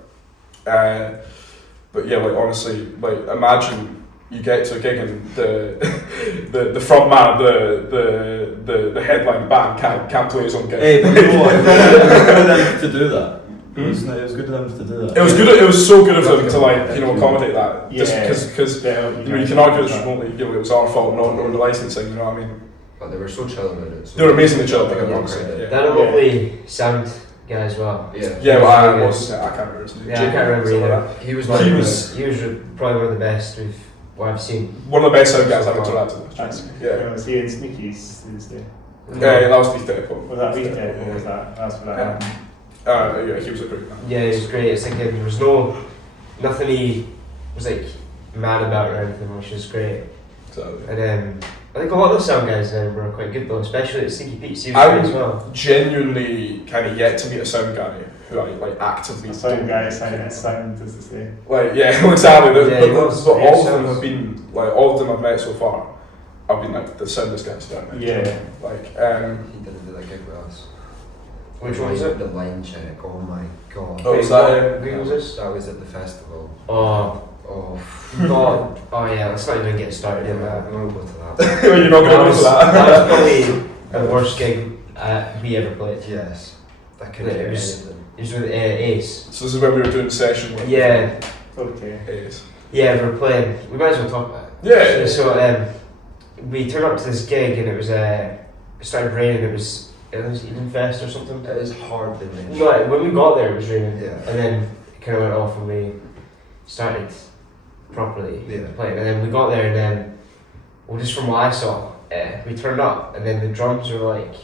But yeah, like honestly, like imagine you get to a gig and the front man, the headline band can't play his own gig. Hey, but you know what? It was good of them to do that. It was good of them to do that. It was so good of them to like accommodate that. Yeah. Just because you can argue it's remotely, it was our fault, not the licensing. You know what I mean? But they were so chill about it. So they were amazingly chill. They had a lovely sound guy as well. Yeah. Well, I can't remember his name. Yeah, I can't remember either. He was probably one of the best I've seen. One of the best sound guys I've interacted with. Was he in Sneaky's Tuesday? Yeah, that was Beef Depot. Was that Beef Depot or was that? That's what that happened. Yeah, he was a great man. Yeah, he was great. It's like there was nothing he was like mad about or anything, which was great. Exactly. And I think a lot of the sound guys were quite good though, especially at Sneaky Pete's. He was great as well. Genuinely kind of yet to meet a sound guy who I like actively. Sound guy, sound is the same. Like exactly. But all of them sounds. have been like all of them I've met so far. I've been like the soundest guys down. Yeah. Like He didn't do that gig with us. Which one was it? The line check. Oh my god. Oh, was that Who was this? That was at the festival. Oh God. Oh yeah, let's not even get started in that. I won't go to that. you're not going to go to that. That was probably the worst gig we ever played. Yes. That could Yeah, be it was- anything. It was with Ace. So this is when we were doing the session with Yeah. Okay. Ace. Yeah, we were playing. We might as well talk about it. Yeah. So we turned up to this gig and it was it started raining. It was Eden Fest or something. It is hard to manage. No, when we got there it was raining. Yeah. And then it kind of went off and we started properly playing. And then we got there and then, well, just from what I saw, we turned up and then the drums were like,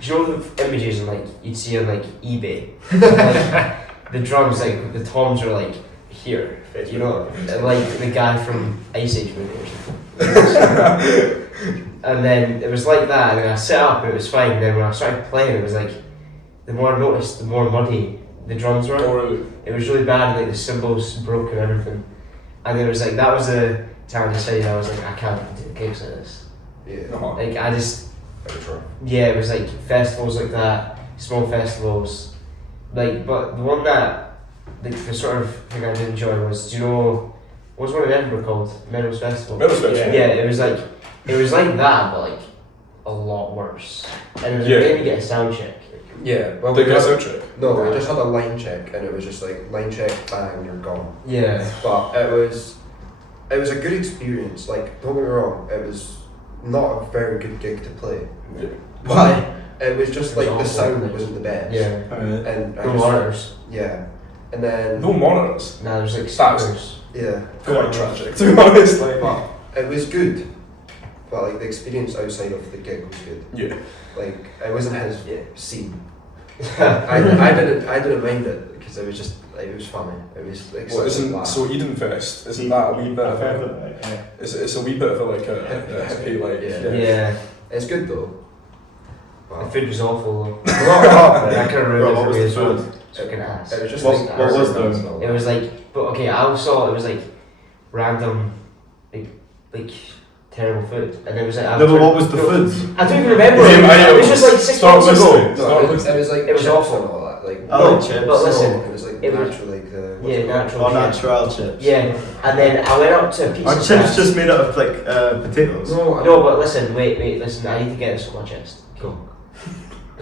do you know the images like you'd see on like eBay? Like, the drums, like the toms are like here, you know, like the guy from Ice Age movie or something. And then it was like that, and then I set up and it was fine. And then when I started playing, it was like the more I noticed, the more muddy the drums were. Oh, really? It was really bad, and like the cymbals broke and everything. And then it was like that was the time I decided I was like I can't do gigs like this. Yeah. Uh-huh. Like I just. True. Yeah, it was like festivals like that, small festivals, like. But the one that, like, the sort of thing I did enjoy was, do you know, what was one in Edinburgh called? Meadows Festival. Meadows Festival. Yeah, it was like that, but like a lot worse. And it was made me get a sound check. Yeah. Well, They got a sound check. No, we just had a line check, and it was just like line check, bang, you're gone. Yeah. But it was a good experience. Like, don't get me wrong, it was not a very good gig to play. Yeah. But it was just It was like the awful, sound like- wasn't the best. Yeah. And I No just, waters. yeah. And then No monitors. Nah, there's like That's- speakers. yeah, Quite tragic, to be honest. Like, but it was good. But like the experience outside of the gig was good. yeah. Like it wasn't his scene. I didn't mind it because it was just like it was funny. It was like Well, such a laugh. so Eden Fest, isn't that a wee bit I've of heard a, of it, yeah. it's a wee bit of a, like a hippie, like, Yeah. It's good though. The But food was awful though. it I can't Bro, remember what was it the was food? fucking ass. was just What- like what was the- It was like, but okay, I saw it was like random, like terrible food, and it was like. No, but what was the food? I don't even remember. Yeah, It was just like 6 Start months ago. listening. No, it was like It was chips awful. and all that. Like I like chips. But listen, it was like it was- natural, like Yeah, natural. Or natural chips. Yeah, and then I went up to a pizza. Are chips stand. just made out of like potatoes? No, but listen, wait, listen. I need to get this on my chest. Go.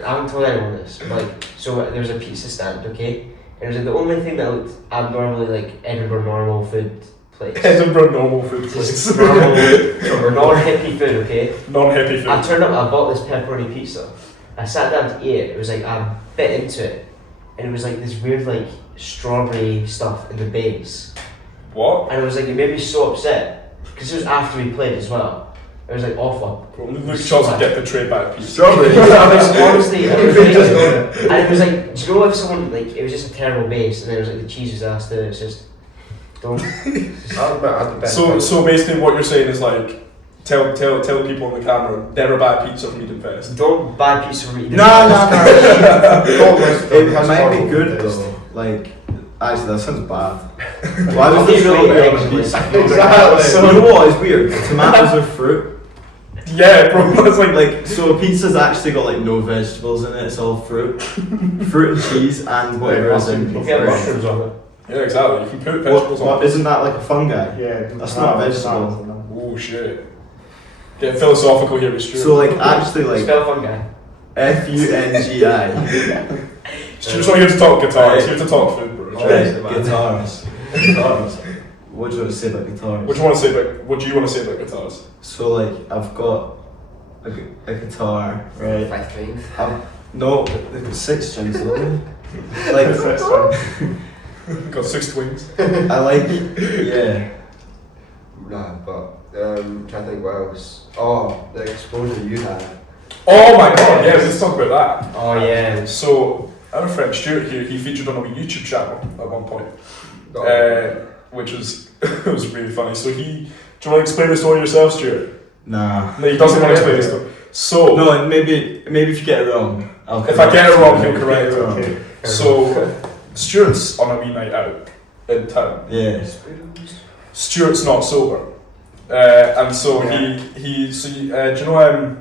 I haven't told anyone this. But like, so there was a pizza stand, okay, and it was like the only thing that looked abnormally like Edinburgh normal food place. Edinburgh normal food place. Normal, non-hippie food, okay. Non-hippie I food. turned up. I bought this pepperoni pizza. I sat down to eat it. It was like I bit into it, and it was like this weird like strawberry stuff in the base. What? And it was like, it made me so upset because it was after we played as well. It was like awful. Luke Charles would get betrayed by a piece. Strawberry. I was honestly, I was like, and it was like, do you know if someone like it was just a terrible base and there was like the cheese was asked it, it's just don't. So basically, what you're saying is like, tell people on the camera, never buy pizza from Eden Fest. Don't buy pizza from Eden. No. It It might be good though. Like, actually, that sounds bad. Why I'll does be this really strawberry eggs on and pizza? like- Exactly. You know what is weird? Tomatoes are fruit. Yeah, bro. That's Like, so a pizza's actually got like no vegetables in it. It's all fruit, fruit and cheese and whatever is in. If you have mushrooms on it. yeah, exactly. You can put vegetables on. Isn't that like a fungi? Yeah, That's not vegetable. Oh shit. Get philosophical here with Stuart. So like actually like Spell fungi. FUNGI. Stuart's not here to talk guitar. He's here to talk food, bro. Guitars. Guitars. What do you want to say about guitars? What do you want to say about? What do you want to say about guitars? So like I've got a guitar, right? 5 strings. No, they've got 6 strings, don't they? Like That's fine. Got 6 twins. I like, yeah. Nah, but trying to think what else. Oh, the exposure you had. Oh my god! Yeah, let's talk about that. Oh yeah. So our friend Stuart here, he featured on a wee YouTube channel at one point, which was it was really funny. So do you want to explain the story yourself, Stuart? Nah. No, he doesn't want to explain the story. So No, and maybe if you get it wrong, I'll if I get it wrong, he'll correct it. it. So Stuart's on a wee night out in town. Yeah. Stuart's not sober, and so do you know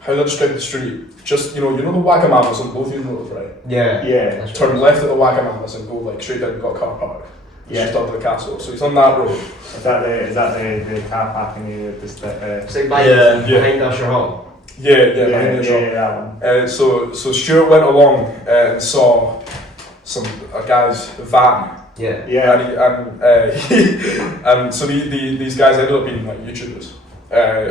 how to describe the street? Just you know the Wagamamas on both your roads, right? Yeah. Yeah. That's Turn right. left at the Wagamamas and go like straight down. You've got a car park. Yeah. Just under the castle. So he's on that road. Is that the car parking area? Just It's like behind Usher Hall. Yeah, yeah, behind the shop. that one. So Stuart went along and saw a guy's van. Yeah. Yeah. And so these guys ended up being like YouTubers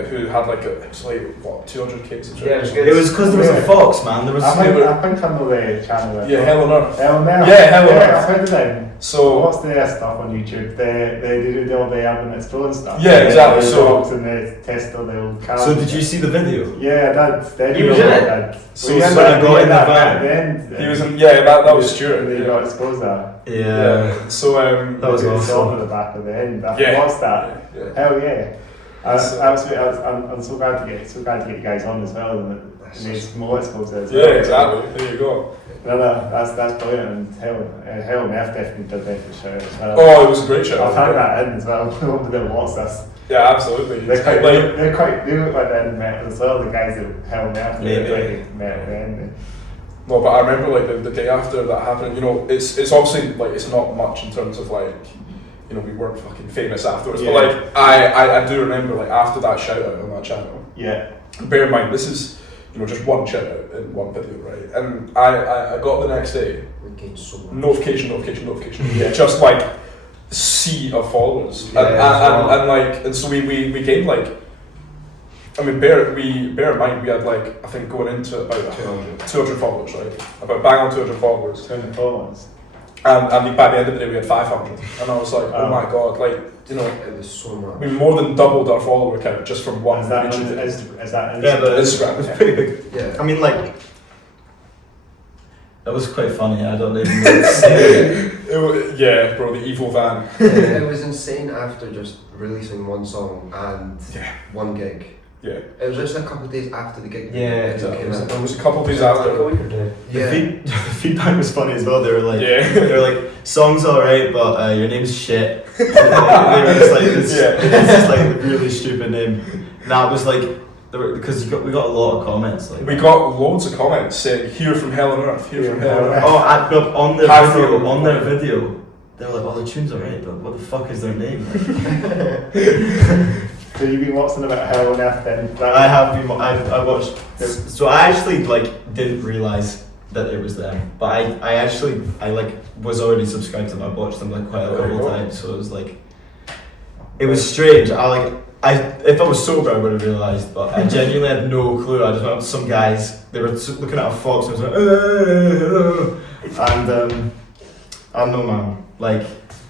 who had like it was like what 200k subscribers. Yeah, it was good. It was because there was a fox, man. There was. I think I know the channel. Yeah, Hell on Earth. Hell on Earth. Yeah, Hell on Yeah, Earth. I've heard of them. So What's their stuff on YouTube? They do all the album explore stuff. Yeah, exactly, The so- dogs and they test all the old cars. So did you see the video? Yeah, that's He was in it? So he when ended I got in the up van, at the end. he was in, that was Stuart. They Yeah. got exposed there. Yeah. So That was It's awesome. on the back of the end. I Yeah. watched that. Yeah. Hell yeah. I'm so glad to get you guys on as well, and it makes more exposure as Yeah, well. exactly. There you go. No, that's brilliant, and Hell on Earth definitely did that for sure as well. Oh, it was a great show. I've had that in as well. Nobody that watched this. Yeah, absolutely. They It's kind of like look like the end metal as well. The guys that Hell on Earth, they look like metal then. no, but I remember like the day after that happened. You know, it's obviously like it's not much in terms of like. You know, we weren't fucking famous afterwards, Yeah. but like I do remember like after that shout out on that channel. Yeah. Bear in mind, this is just one shout out in one video, right? And I got the next day We gained so much. notification. Yeah, just like sea of followers, and so we gained like. I mean, bear in mind we had like I think going into about 200 followers, right? About bang on 200 followers. 24 ones. And by the end of the day we had 500, and I was like, oh my god, like, you know, It was so much. we more than doubled our follower count just from one Is that region. is that Yeah, but Instagram, it's yeah. pretty big. Yeah. I mean, like, that was quite funny. I don't even know what to say. Yeah, bro, the evil van. It was insane after just releasing one song and one gig. Yeah. It was just a couple of days after the gig. Yeah, it came out. It was a couple of days Like after. a week or two. Yeah. The feedback was funny as well. They were like, Yeah. they were like, song's alright, but your name's shit. They were just like, it's just like a really stupid name. And that was like, because we got a lot of comments. Like, We got loads of comments saying, "Here from hell on earth, here from hell on earth." on their Hi video, from- on their video, they were like, "Oh, the tune's alright, but what the fuck is their name?" So you've been watching about Hell on Earth then? I have been. I watched. So I actually like didn't realize that it was them, but I actually like was already subscribed to them. I watched them like quite a couple of times, so it was like it was strange. If I was sober, I would have realised, but I genuinely had no clue. I just went up to some guys. They were looking at a fox, and I was like, and I don't know, man. Like,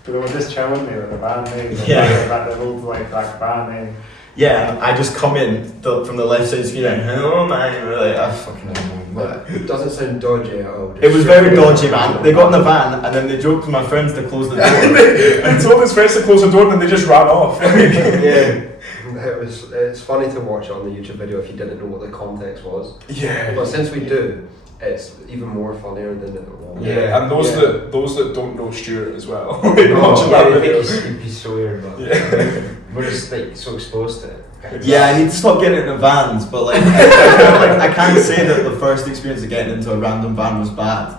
But they were just chilling there with the band name. Yeah. Like the whole like band name. yeah, and I just come in from the left side screen, and hello, man. And we're like, I fucking don't know. But It doesn't sound dodgy at all. it was very dodgy, man. They got in the van, and then they joked to my friends to close the door. They told his friends to close the door, and then they just ran off. Yeah. It's funny to watch it on the YouTube video if you didn't know what the context was. Yeah. But since we do, it's even more funnier than it was. Yeah, and those that don't know Stuart as well. Oh, watching yeah, that I video. think he's so weird, but we're just like so exposed to it. Yeah, I need to stop getting into vans, but like I can't say that the first experience of getting into a random van was bad.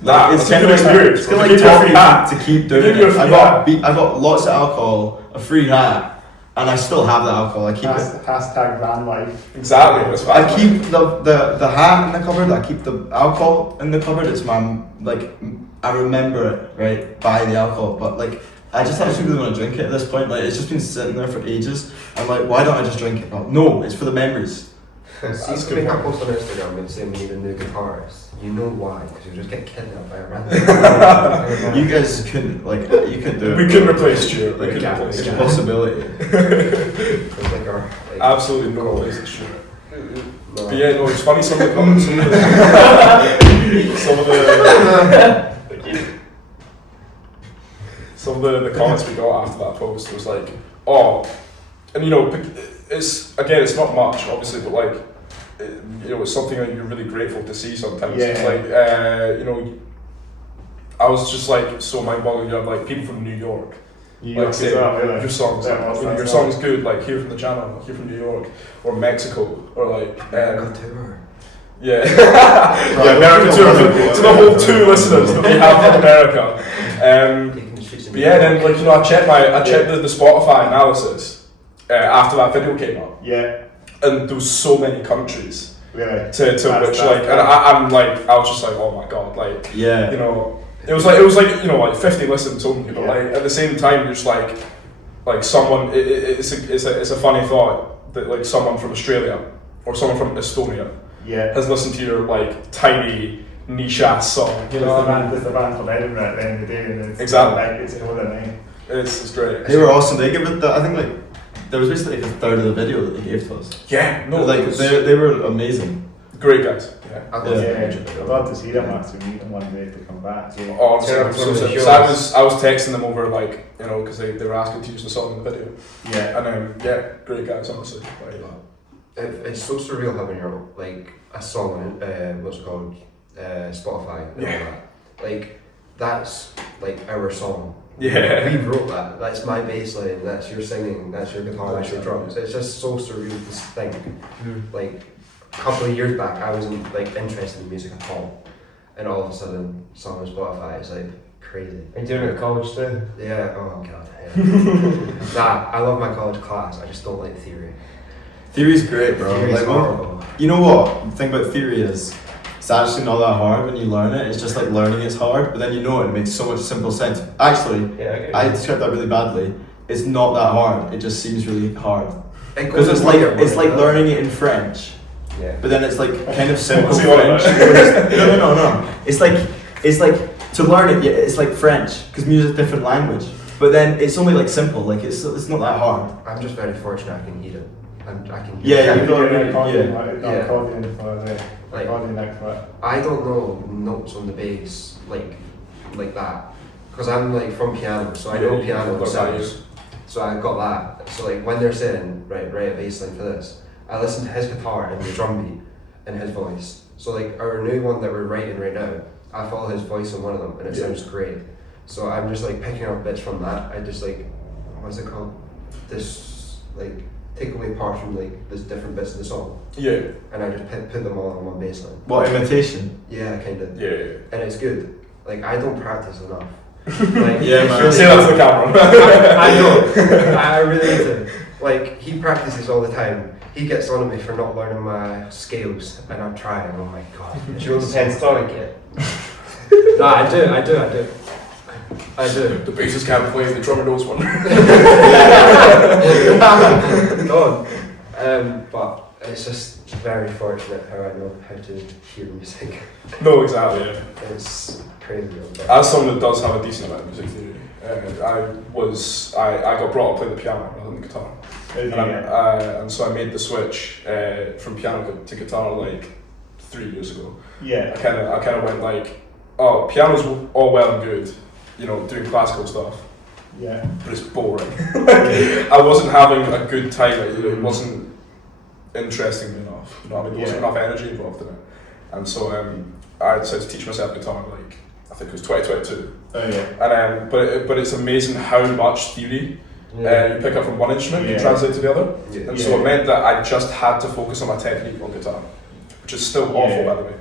Nah, It's it's a kind good of like experience. it's kind of They like give you a taught free me hat. to keep They doing give you a it. free I got lots of alcohol, a free hat, and I still have the alcohol. I keep it. Hashtag van life. Exactly. That's I keep the hat in the cupboard. I keep the alcohol in the cupboard. It's my I remember it right by the alcohol, but like I just actually really want to drink it at this point. Like it's just been sitting there for ages. I'm like, why don't I just drink it? But no, it's for the memories. See, if you make a post on Instagram and say we need a new guitarist, you know why? Because you'll just get kidnapped by a random. You guys couldn't you couldn't do it. We couldn't replace Stuart. We We couldn't can't. replace It's a Stuart. possibility. It's like our, like, Absolutely no replacing Stuart. no. But yeah, no, it's funny some of the comments. Some of the comments we got after that post was like, oh, and you know, it's not much obviously, but like, you know, it's something that you're really grateful to see sometimes. Yeah. It's like, you know, I was just like so mind-boggling. You have like people from New York. Like saying, your song's your song's good, like here from the channel, here from New York, or Mexico, or like America tour. yeah, yeah, America tour to the whole 2 listeners that we have from America. Taking the streets of But yeah, then like you know, I checked the Spotify analysis after that video came up, Yeah. and there was so many countries Really. to which like, and I was just like, oh my god, like Yeah. you know. It was like you know like 50 listens only, but like at the same time you're just like someone. It's a funny thought that like someone from Australia or someone from Estonia Yeah. has listened to your like tiny niche ass song. You know, There's the band from Edinburgh at the end of the day, and it's Exactly. like it's a whole name. it's great. They were awesome. They gave it. I think like there was basically like a third of the video that they gave to us. Yeah, no, Like it was they were amazing. great guys. Yeah. I love Yeah, the I'd YouTube video. love to see them actually meet them one day to come back. So. Oh, I'm Turn up so one of the sad. shows. I was texting them over like you know because they were asking to use the song in the video, Yeah. and then yeah, great guys honestly. Like, It's so surreal having your like a song on what's it called Spotify. And Yeah. all that. Like that's like our song. Yeah. We wrote that. That's my bass line. That's your singing. That's your guitar. That's your drums. It's just so surreal to think. Like a couple of years back, I wasn't like interested in music at all, and all of a sudden, song on Spotify is like crazy. Are you doing it at college too? Yeah. Oh god. Yeah. Nah, I love my college class. I just don't like theory. Theory's great, bro. Theory's Like, horrible. you know what? The thing about theory is, it's actually not that hard when you learn it. It's just like learning it's hard, but then you know it makes so much simple sense. Actually, Yeah, I described that really badly. It's not that hard. It just seems really hard It because goes it's like weird, it's like doesn't it? learning it in French, Yeah. but then it's like kind of simple What's he on French. about? No. It's like to learn it, yeah, it's like French, because music's a different language. But then it's only like simple, like it's not that hard. I'm just very fortunate I can hear it. I can Yeah, hear you it. got an it. accordion, Yeah. like accordion for the Like, accordion neck for it. I don't know notes on the bass like that, because I'm like from piano, so I know piano got sounds. So I got that. So like when they're saying write a bass line for this, I listen to his guitar and the drum beat and his voice. So like our new one that we're writing right now, I follow his voice on one of them and it sounds great. So I'm just like picking up bits from that. I just like, what's it called? This like take away parts from like there's different bits of the song. Yeah. And I just put them all on one bass line. What, imitation? Yeah, kind of. Yeah. And it's good. Like I don't practice enough. Like, Yeah, man. Say that to the camera. I know. I really need to. Like he practices all the time. He gets on at me for not learning my scales, and I'm trying. Oh my god. Do you know the pentatonic yet? No, I do. I do. The bassist can't play, the drummer knows one. God. But it's just very fortunate how I know how to hear music. No, exactly, yeah. It's crazy. As someone that does have a decent amount of music theory, I got brought up playing the piano rather than the guitar. And so I made the switch from piano to guitar like 3 years ago. Yeah. I kind of went like, oh, piano's all well and good, you know, doing classical stuff. Yeah. But it's boring. Like, I wasn't having a good time. Like, it wasn't interesting enough. You know, what I mean, there wasn't enough energy involved in it. And so I decided to teach myself guitar. Like I think it was 2022. Oh yeah. And but it's amazing how much theory you pick up from one instrument and translate to the other. Yeah. And so it meant that I just had to focus on my technique on guitar, which is still awful, by the way.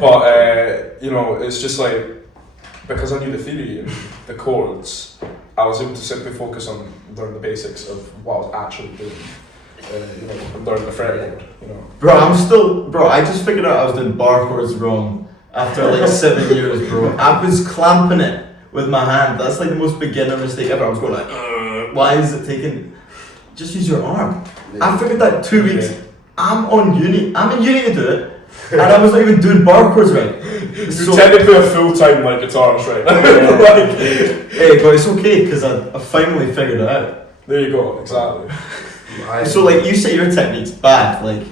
But you know, it's just like, because I knew the theory and the chords, I was able to simply focus on learning the basics of what I was actually doing. You know, and learn the fretboard. You know. Bro, I just figured out I was doing bar chords wrong after like 7 years, bro. I was clamping it with my hand. That's like the most beginner mistake ever. I was going like, why is it taking? Just use your arm. I figured that 2 weeks. I'm in uni to do it, and I was not even doing bar chords right. You're technically a full-time like guitarist, right? Like, hey, but it's okay because I finally figured it out. There you go, exactly. So like you say your technique's bad, like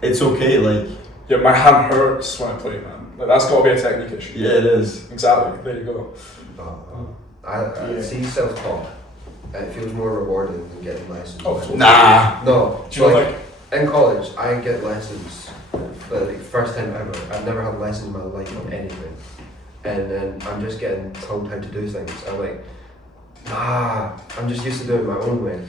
it's okay, like yeah, my hand hurts when I play, man. Like that's got to be a technique issue. Yeah, it is. Exactly. There you go. I see self-taught. It feels more rewarding than getting lessons. Oh, totally. Nah. No. Do you know, like in college, I get lessons. But like first time ever, I've never had lessons in my life on anything, and then I'm just getting told how to do things. I'm like, I'm just used to doing it my own way.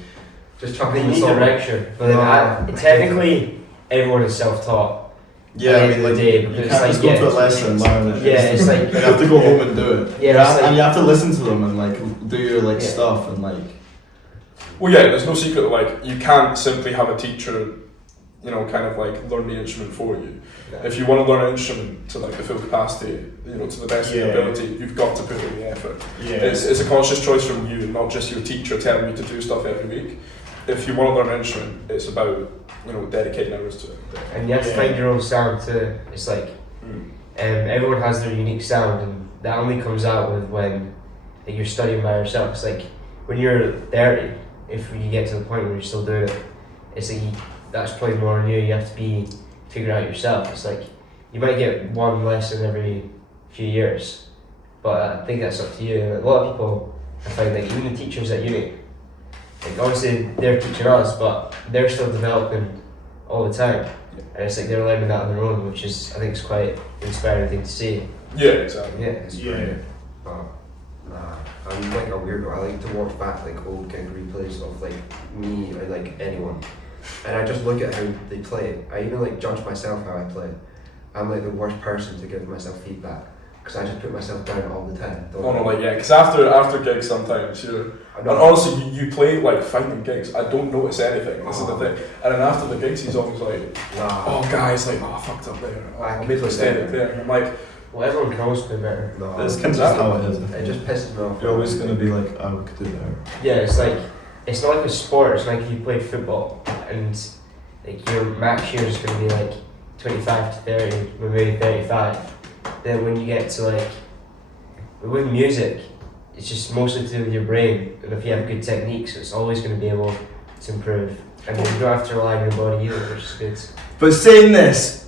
Just chucking You the need song. direction. But technically, everyone is self-taught. Yeah, At I the mean, end of like, the day, you because can't just go to a lesson and learn it. Yeah, it's like you have to go home and do it. Yeah, it's like, and you have to listen to them and like do your like stuff and like. Well, yeah, there's no secret that like you can't simply have a teacher, you know, kind of like learn the instrument for you. Yeah. If you want to learn an instrument to like the full capacity, you know, to the best of your ability, you've got to put in the effort. Yeah. It's a conscious choice from you, not just your teacher telling you to do stuff every week. If you want to learn an instrument, it's about, you know, dedicating hours to it. and you have to find your own sound too. It's like everyone has their unique sound, and that only comes out with when like, you're studying by yourself. It's like when you're 30, if you get to the point where you're still doing it, it's like that's probably more on you. You have to figure it out yourself. It's like you might get one lesson every few years, but I think that's up to you. And a lot of people, I find like even the teachers at uni, like obviously they're teaching us, but they're still developing all the time. And it's like they're learning that on their own, which is, I think, is quite an inspiring thing to see. Yeah, exactly. Yeah. It's great. But I'm like a weirdo. I like to watch back like old gig replays of like me or like anyone, and I just look at how they play. I even like judge myself how I play. I'm like the worst person to give myself feedback because I just put myself down all the time. Oh no, like yeah, because after gigs sometimes and honestly you play like 5 gigs, I don't notice anything. This is the thing. And then after the gigs, he's always like, oh guys, like I fucked up there. Oh, I made a mistake there. And I'm like, well, everyone can always play better. No, That's kind of just how it is. it just pisses me off. You're always gonna be like, I could do better. Yeah, it's like it's not like a sport. It's like if you play football and like your max year is going to be like 25 to 30, maybe 35. then when you get to like, with music, it's just mostly to do with your brain, and if you have good techniques, it's always going to be able to improve. And you don't have to rely on your body either, which is good. But saying this,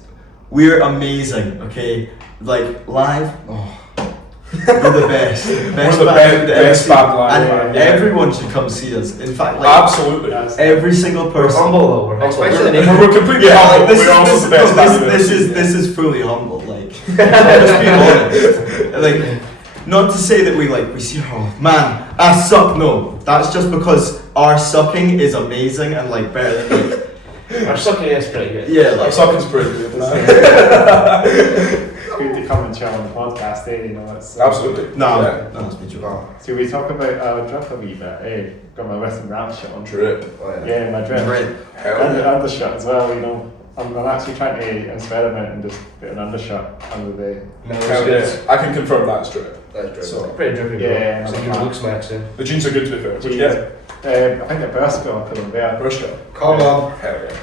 we're amazing, okay? Like, live, we're the best. We're the best band live. And everyone should come see us. In fact, like, absolutely. Every single person. We're humble though, we're humble. We're completely humble, like, we're also the best band. This is fully humble, like, I'll just be honest. Like, not to say that we see, oh man, I suck, no. That's just because our sucking is amazing and like better than like, our sucking is pretty good. yeah, like, our sucking's pretty good. It's good to come and chill on the podcast, you know. It's, absolutely. No, yeah. that's me joking. So we talk about drip a wee bit, got my wrist and rap shit on. Drip. Yeah, my drip. And the undershirt as well, you know. I'm actually trying to experiment and just put an undershirt under the... I can confirm that's drip. That's drip. So, Pretty drippy, yeah, bro. It looks nice, yeah. the jeans are good to be fair. Yeah. I think they're Bershka, I'll put them there. Bershka. Come on. Hell yeah.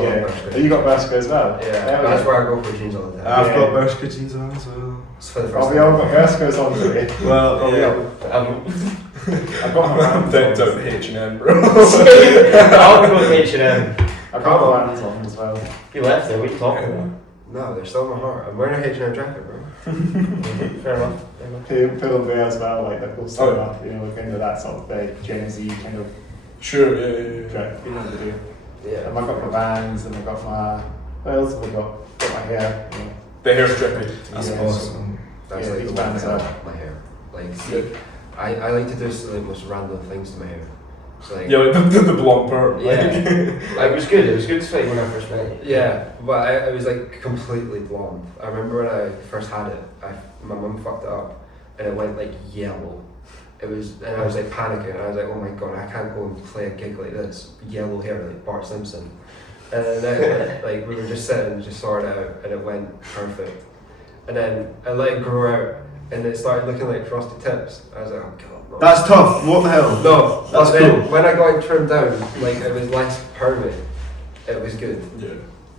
Yeah. You got Bershka as well? Yeah, that's where I go for jeans all the time. I've got Bershka jeans on as well. It's for the first We all got Bershkas on today. Well, yeah. I've got my I'm dead down H&M, bro. I'll go with H&M. I've got my ones on as well. You left there, what are you talking about? No, they're still in my heart. I'm wearing a H&M jacket, bro. Fair enough. Put them there as well, like that goes you know, kind of that sort of big Gen Z kind of Sure, yeah. drip, you know what to do. Yeah. And I've got my Vans and I've got my, what else have I got? Got my hair, you know. The hair's drippy. that's Yeah, awesome. That's Yeah, like these the one bands thing I are- like my hair. Like, see, I like to do the most random things to my hair. So like, Yeah, like the blonde perm. yeah, Like, it was good to fight when I first met you. yeah, but I was like completely blonde. I remember when I first had it, my mum fucked it up, and it went like yellow. It was, and I was like panicking. I was like, oh my god, I can't go and play a gig like this, yellow hair like Bart Simpson. And then like we were just sitting, just sorted out, and it went perfect. And then I let it grow out, and it started looking like frosted tips. I was like, oh god. No. That's tough. What the hell? No, That's but then cool. when I got it trimmed down, like it was less permy. It was good, Yeah.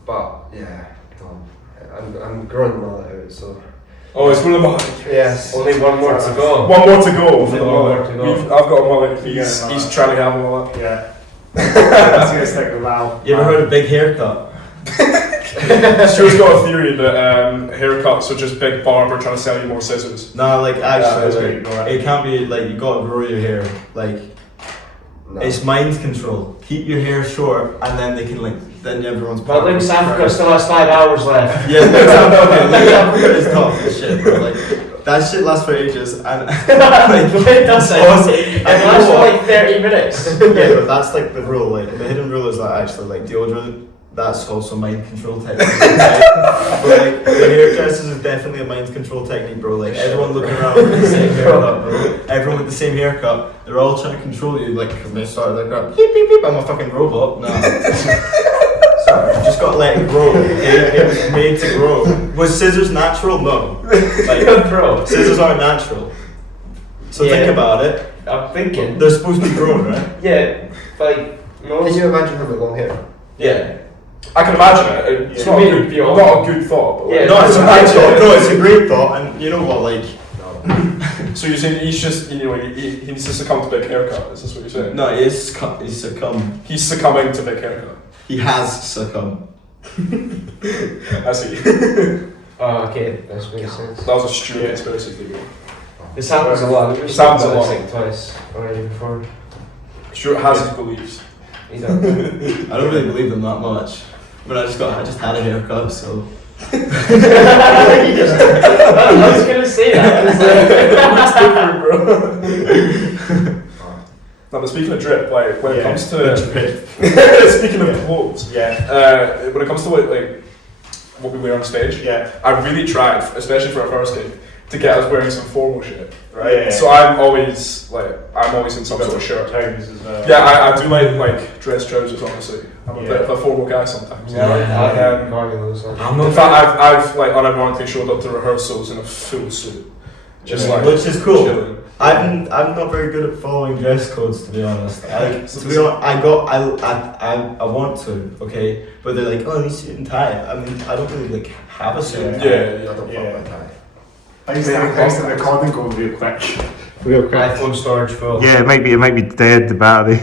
but yeah, no, I'm growing them all out. So Oh, it's one of the yes, Only one more to go. One more to go. Only one more to go. I've got a mullet. Yeah, He's trying to have a mullet. Yeah. That's gonna stick with Val. You ever heard of big haircut? Stuart's got a theory that haircuts are just big barber trying to sell you more scissors. No, like that's actually, great, like, it can't be like you gotta grow your hair. Like no. it's mind control. Keep your hair short, and then they can then everyone's. But Links Africa still has 5 hours left. Yeah, Links Africa is tough as shit, bro. Like that shit lasts for ages, and like, It doesn't. awesome. It lasts for like 30 minutes. Yeah, but that's like the rule. Like the hidden rule is that actually like deodorant. That's also mind control technique. But like the hairdressers is definitely a mind control technique, bro. Like everyone looking around with the same haircut, bro. Everyone with the same haircut. They're all trying to control you, like because they started like that. Beep beep beep. I'm a fucking robot. Nah. Sorry, you just got to let it grow. It was made to grow. Was scissors natural? No. Like Bro. scissors aren't natural. So Yeah. think about it. I'm thinking. They're supposed to be grown, right? Yeah, like, no. Can you imagine him with long hair? Yeah. I can imagine it. It's Yeah. not, Maybe beyond. not a good thought. But Yeah. No, it's a great thought. No, it's a great thought, and you know what? Like, No. So you're saying he's just, you know, he needs to succumb to big haircut. Is this what you're saying? no, he's succumbed. He's succumbing to big haircut. He has succumbed. I see. Oh, okay, that makes sense. That was a stupid conspiracy theory. This happens a lot. This happens a lot. Like twice already before. Stuart has his beliefs. He don't. I don't really believe them that much. I mean, I just had a haircut, so. I was gonna say that. It's different, bro. No, but speaking of drip, like when it comes to speaking of clothes, when it comes to like what we wear on stage, I really tried, especially for our first gig, to get us wearing some formal shit, right? Yeah. So I'm always in some sort of shirt. Trousers as well. Yeah, I do like dress trousers. Honestly, I'm a bit of a formal guy sometimes. I'm In fact, I've like unironically showed up to rehearsals in a full suit, just like which is cool. chilling. I'm not very good at following dress codes, to be honest. I want to, okay, but they're like, oh, you suit and tie. I mean, I don't really like have a suit and tie. I don't fuck my tie. How's the recording going real quick? Real quick. iPhone storage full. Yeah, it might be dead, the battery.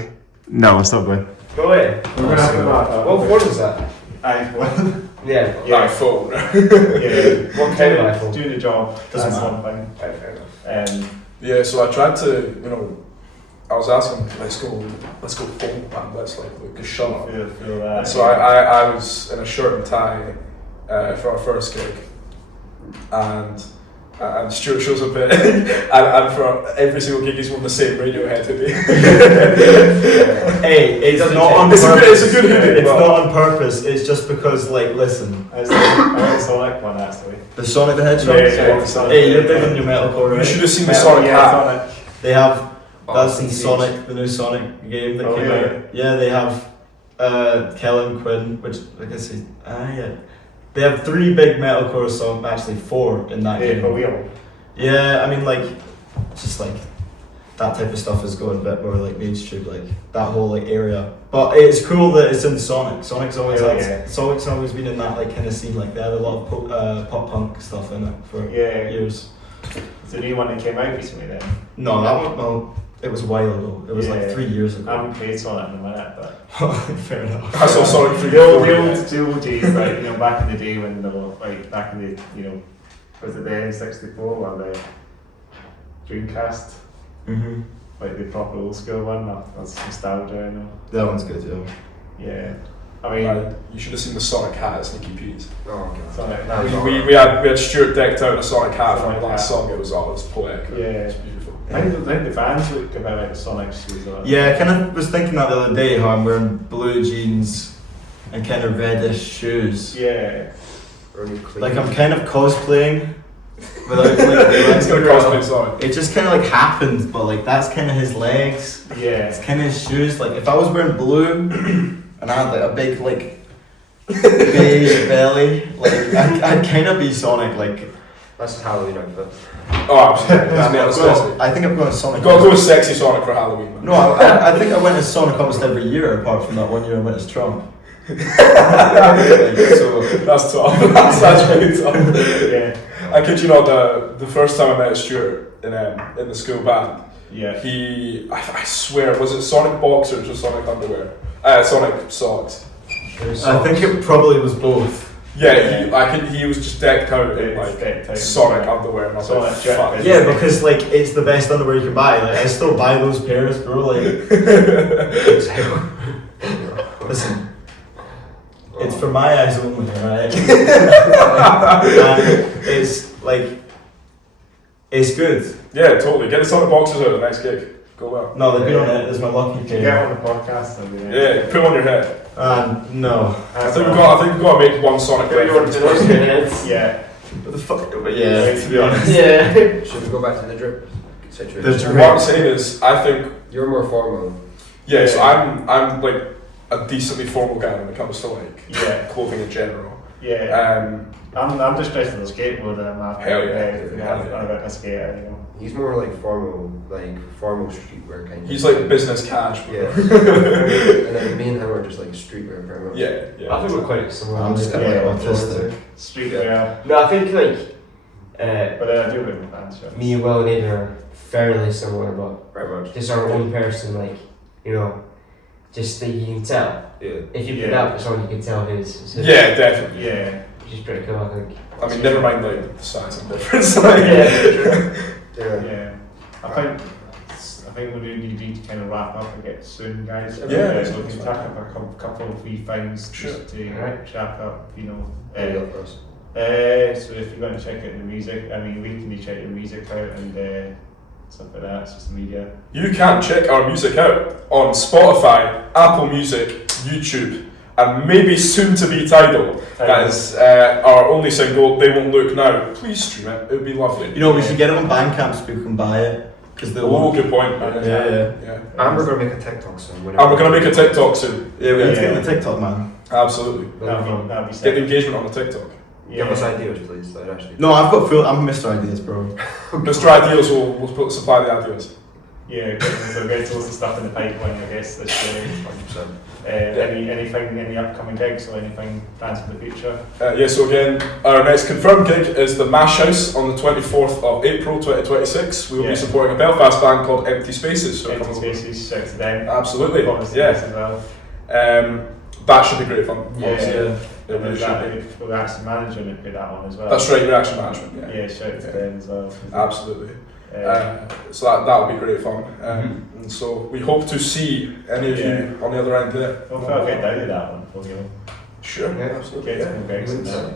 No, it's not going. Go away. We're gonna have to back What phone is that? iPhone. Yeah. iPhone. Yeah. What kind of iPhone? Do the job. Doesn't That's matter. one thing. Right, fair enough. Yeah, so I tried to, I was asking, let's go phone, man, let's like shut up. Feel that. So I was in a shirt and tie for our first gig, and Stuart shows up in and for every single gig he's worn the same Radiohead hoodie. Hey, it's not on It's purpose. a good hoodie. It's not on purpose. It's just because, like, listen, I like Sonic one actually. the Sonic the Hedgehog. Yeah, Sonic. Hey, you're big on your metalcore, You right? should have seen the Sonic hat. Sonic. They have. That's in CCs. Sonic, the new Sonic game that Oh, came yeah. out. Yeah, they have Kellen Quinn, which I guess is yeah. They have 3 big metalcore songs, actually 4 in that Yeah, game. for real. Yeah, I mean, like, just like that type of stuff is going a bit more like mainstream, like that whole like area. But it's cool that it's in Sonic. Sonic's always Sonic's always been in that like kind of scene. Like they had a lot of pop punk stuff in it for years. It's the new one that came out recently then. No, that one. No, it was a while ago. It was like 3 years I ago. haven't played Sonic in a minute, but Fair enough. I saw Sonic 3 the old days, like back in the day when they were like back in the was it the N64 or the Dreamcast, Mhm. like the proper old school one. That's nostalgia, I know. That one's good, yeah. Yeah, I mean, You should have seen the Sonic hat at Sneaky Pete's. Oh god. Sonic. That was We had Stuart decked out in a Sonic hat for Sonic the last hat. song. It was poetic. Yeah. It's beautiful. I think the fans look about like the Sonic shoes. Yeah, I kind of was thinking that the other day how I'm wearing blue jeans and kind of reddish shoes. Yeah. Really clean. Like I'm kind of cosplaying without like. It's gonna cosplay Sonic. It just kind of like happened, but like that's kind of his legs. Yeah. It's kind of his shoes. Like if I was wearing blue and I had like a big like beige belly, like I'd kind of be Sonic. Like That's a Halloween outfit. Oh, absolutely. I think I'm going to Sonic. You've got to go with sexy Sonic for Halloween, man. No, I think I went as Sonic almost every year, apart from that one year I went as Trump. Like, so That's tough. That's actually tough. Yeah. I kid you not, the first time I met Stuart in the school band, Yeah. I swear, was it Sonic boxers or Sonic underwear? Sonic socks. I think it probably was both. Yeah, he was just decked out in It's decked out. Sonic underwear, and I was Sonic like, jet fuck. bed. Yeah, because like it's the best underwear you can buy. Like I still buy those pairs, bro. Like, listen, it's for my eyes only, alright? And it's like, it's good. Yeah, totally. Get the Sonic boxers out of the next gig. Go well. No, they've been on it. It's my lucky Get pair. on the podcast. Yeah, put them on your head. No. I think we've got to make one Sonic reference. Yeah. What the fuck? Yeah, to be honest. Yeah. Should we go back to the drip situation? The drip. What I'm saying is, I think, You're more formal. yeah, so I'm like a decently formal guy when it comes to like Yeah. clothing in general. Yeah. I'm just dressed as a skateboarder. I'm not Hell yeah. I'm a skater, He's more like formal streetwear kind of. He's like business cash. Yeah. And then me and him are just like streetwear very much. Yeah. I think we're quite similar. I'm just kind of like autistic. Streetwear. No, I think like But then I do live in fans shirts. me and Will and Aiden are fairly similar, but Very much. just our own person. Like just that you can tell. Yeah. If you put Yeah. that for someone, you can tell who's. Yeah, definitely. Yeah. Which is pretty cool, I think. I mean, never mind like the size and difference. Like, Yeah. Yeah. I think we really need to kind of wrap up and get soon, guys. Yeah. So we can talk about a couple of wee things just to wrap up, So if you're going to check out the music, I mean, weekly check your music out and stuff like that, social media. you can check our music out on Spotify, Apple Music, YouTube, and maybe soon to be Tidal. That is our only single, They Won't Look Now. Please stream it, it would be lovely. You know, we should get it on Bandcamp so people can buy it. Because they'll. Oh, good point. Yeah. And we're gonna make a TikTok soon. And we're going to make a TikTok soon. Yeah, we need to Yeah. get on the TikTok, man. Absolutely. That'd be Get the sick. engagement on the TikTok. Give us ideas, please. That actually. No, I've got full. I'm Mr. Ideas, bro. Mr. Ideas will supply the ideas. Yeah, so we've got loads of stuff in the pipeline, I guess, this year. 100%. Anything, any upcoming gigs or anything plans for the future? So again, our next confirmed gig is the Mash House on the 24th of April 2026. We will be supporting a Belfast band called Empty Spaces. So Empty Spaces, shout to them. Absolutely, Yeah. As well. That should be great fun. Yeah. It really should be. We're actually managing to put that on as well. That's right, reaction management. Yeah, shout to them as well. Absolutely. So that will be great fun. And so we hope to see any of you on the other end there. Hopefully I'll get down to that one for you. Sure, Yeah, absolutely. Get some gigs in there.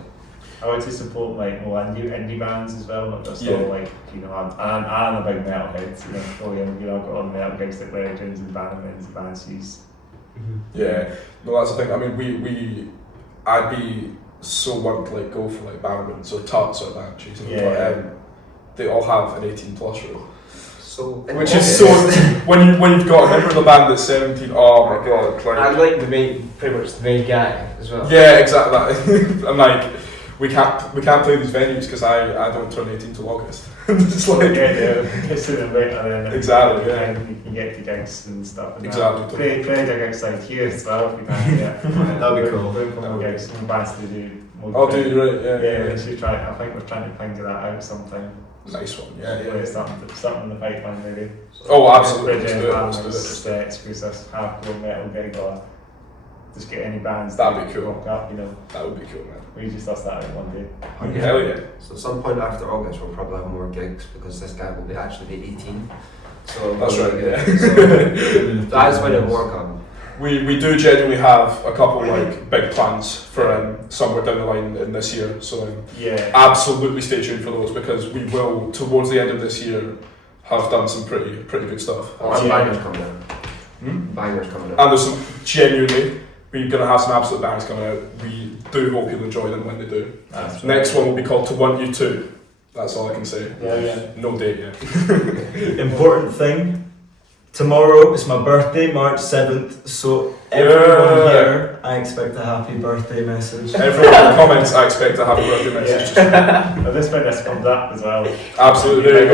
I want to support like more indie bands as well, not just all like, you know, I'm a big metalhead, you know, I've got all the metal gigs like Legends and Bannermans and Banshees. Yeah, no, that's the thing. I mean, I'd be so want to like go for like Bannermans or Tuts or Banshees, but they all have an 18 plus rule. So, which is so when you've got a member of the band that's 17. Oh my god! I'm like pretty much the main guy as well. Yeah, exactly. I'm like, we can't play these venues because I don't turn 18 till August. It's like It's in the later then. Exactly. Yeah. You can get to gigs and stuff. And exactly. Play the gigs like here as well. If you can, That'd be cool. More gigs, more bands to do. Oh, do you right? Yeah. We should try. I think we're trying to think of that out sometime. Nice one. Yeah. Something in the pipeline maybe. Oh, absolutely. Let's do it. Exclusive hardcore metal gig or just get any bands. That'd be cool. Rock up, you know. That would be cool, man. We just lost that out one day. Hell yeah. So at some point after August, we'll probably have more gigs because this guy will actually be 18. So that's right. Yeah. So that's when it will come. We do genuinely have a couple like big plans for somewhere down the line in this year. So absolutely stay tuned for those because we will towards the end of this year have done some pretty good stuff. And bangers coming out. Bangers coming out. And there's some genuinely. We're going to have some absolute bangers coming out. We do hope you'll enjoy them when they do. Next one will be called To Want You To. That's all I can say. Yeah. No date yet. Important thing. Tomorrow is my birthday, March 7th, so everyone here, I expect a happy birthday message. Everyone in the comments, I expect a happy birthday message. Well, this when this comes up as well. Absolutely, there you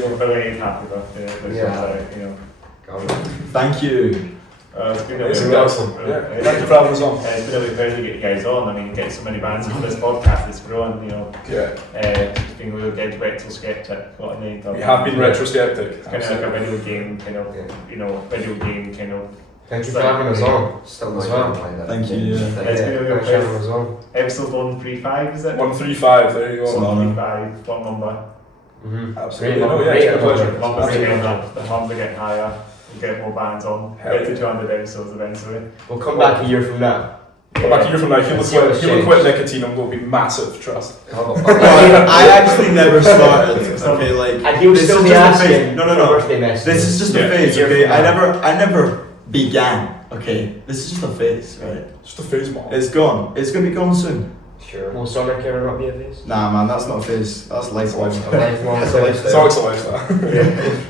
go. Belated happy birthday. You know. Thank you. It's been awesome. Thank you for having us on. It's been a really pleasure to get you guys on. I mean, get so many bands into this podcast. It's grown, you know. It's been really good. Retroskeptic. What a name. We have been Retroskeptic. It's kind of like a video game, kind of. You know, video game kind of. Thank you for having us on. Still as well. Thank you. It's been a real Thanks for having us pleasure. on. Episode 135, is it? 135. There you go. 135. What number? Absolutely. Great It's a pleasure. The numbers are getting higher. We'll get more bands on. Get to 200 episodes eventually. We'll come back a year from now. Come back a year from now, he'll quit nicotine and will be massive, trust. I actually never started. Okay, like And he'll still be asking no. for birthday messages. This is just a phase, okay? I never began. Okay, this is just a phase, right? Just a phase, man. It's gone. It's gonna be gone soon. Sure. Will Sonic ever not be a phase? Nah, man, that's not a phase. That's lifelong. Lifelong. That's a So lifestyle. it's a lifestyle.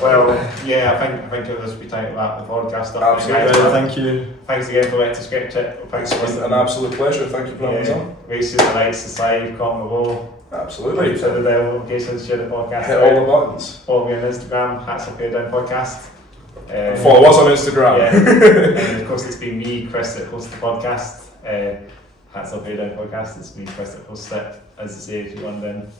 Well, I think it'll just be time to wrap the podcast up. Absolutely. Thank you. Thanks again for Retroskeptic. Thanks for It's listening. an absolute pleasure. Thank you for having us on. Raise to the lights, subscribe, comment below. Absolutely. Share the bell notifications, share the podcast. Hit all the buttons. Follow me on Instagram, Hats Up Here Down Podcast. Follow us on Instagram. And of course, it's been me, Chris, that hosts the podcast. Hats Up Here Down Podcast. It's me, Chris, that hosts it. As I say, if you're wondering.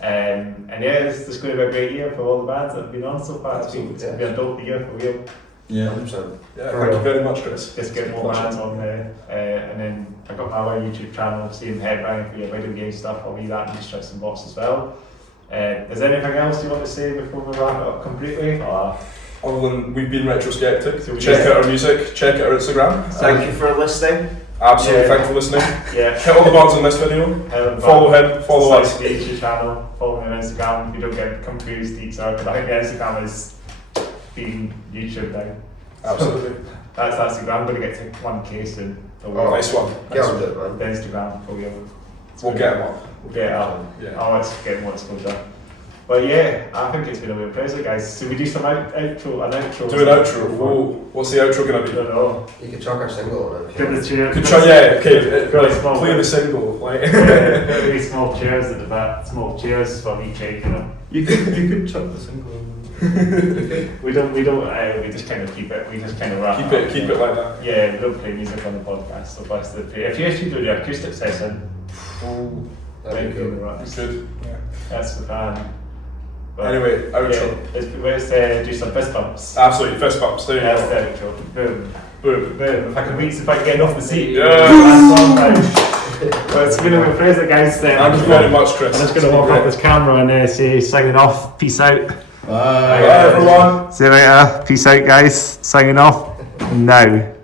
And it's just going to be a great year for all the bands that have been on so far. It's been a dope year for real. Yeah. 100%. Yeah, thank you very much, Chris. Just get more bands on there. And then I got my other YouTube channel, same headbang for your video game stuff. I'll leave that in the description box as well. Is there anything else you want to say before we wrap it up completely? Or? Other than we've been Retroskeptic, So check out our music, check out our Instagram. Thank you for listening. Absolutely, thank you for listening. Yeah. Hit all the buttons on this video. Follow him, follow us. Subscribe to the YouTube channel, follow me on Instagram. If you don't get confused, because I think the Instagram is being YouTube now. Absolutely. That's the I'm going to get to 1K soon. So Nice one. Get on it, man. the Instagram for you. We'll get him on. We'll get it up. Yeah. Oh, let's get more exposure. Well, yeah, I think it's been a real pleasure, guys. So we do some outro. Do an outro. Whoa, what's the outro gonna be? I don't know. You could chuck our single on it. Get the chair. Could try, yeah, okay. Really Like, small. play the single, like. Really small chairs at the back. Small chairs for me taking them. You could chuck the single. We don't. We just kind of keep it. We just kind of wrap Keep it like that. Yeah, we don't play music on the podcast. So plus if you actually do the acoustic session, That'd be cool. Good. Yeah. that's the plan. But Anyway, outro. Yeah, let's do some fist bumps. Absolutely, fist bumps. There you That's go. the outro. Boom. Boom. Boom. If I can reach, if I can get off the seat. Yes. Well, it's been a real pleasure, guys. Thank you very much, Chris. I'm just going to walk off this camera and say signing off. Peace out. Bye. Bye, everyone. See you later. Peace out, guys. Signing off now.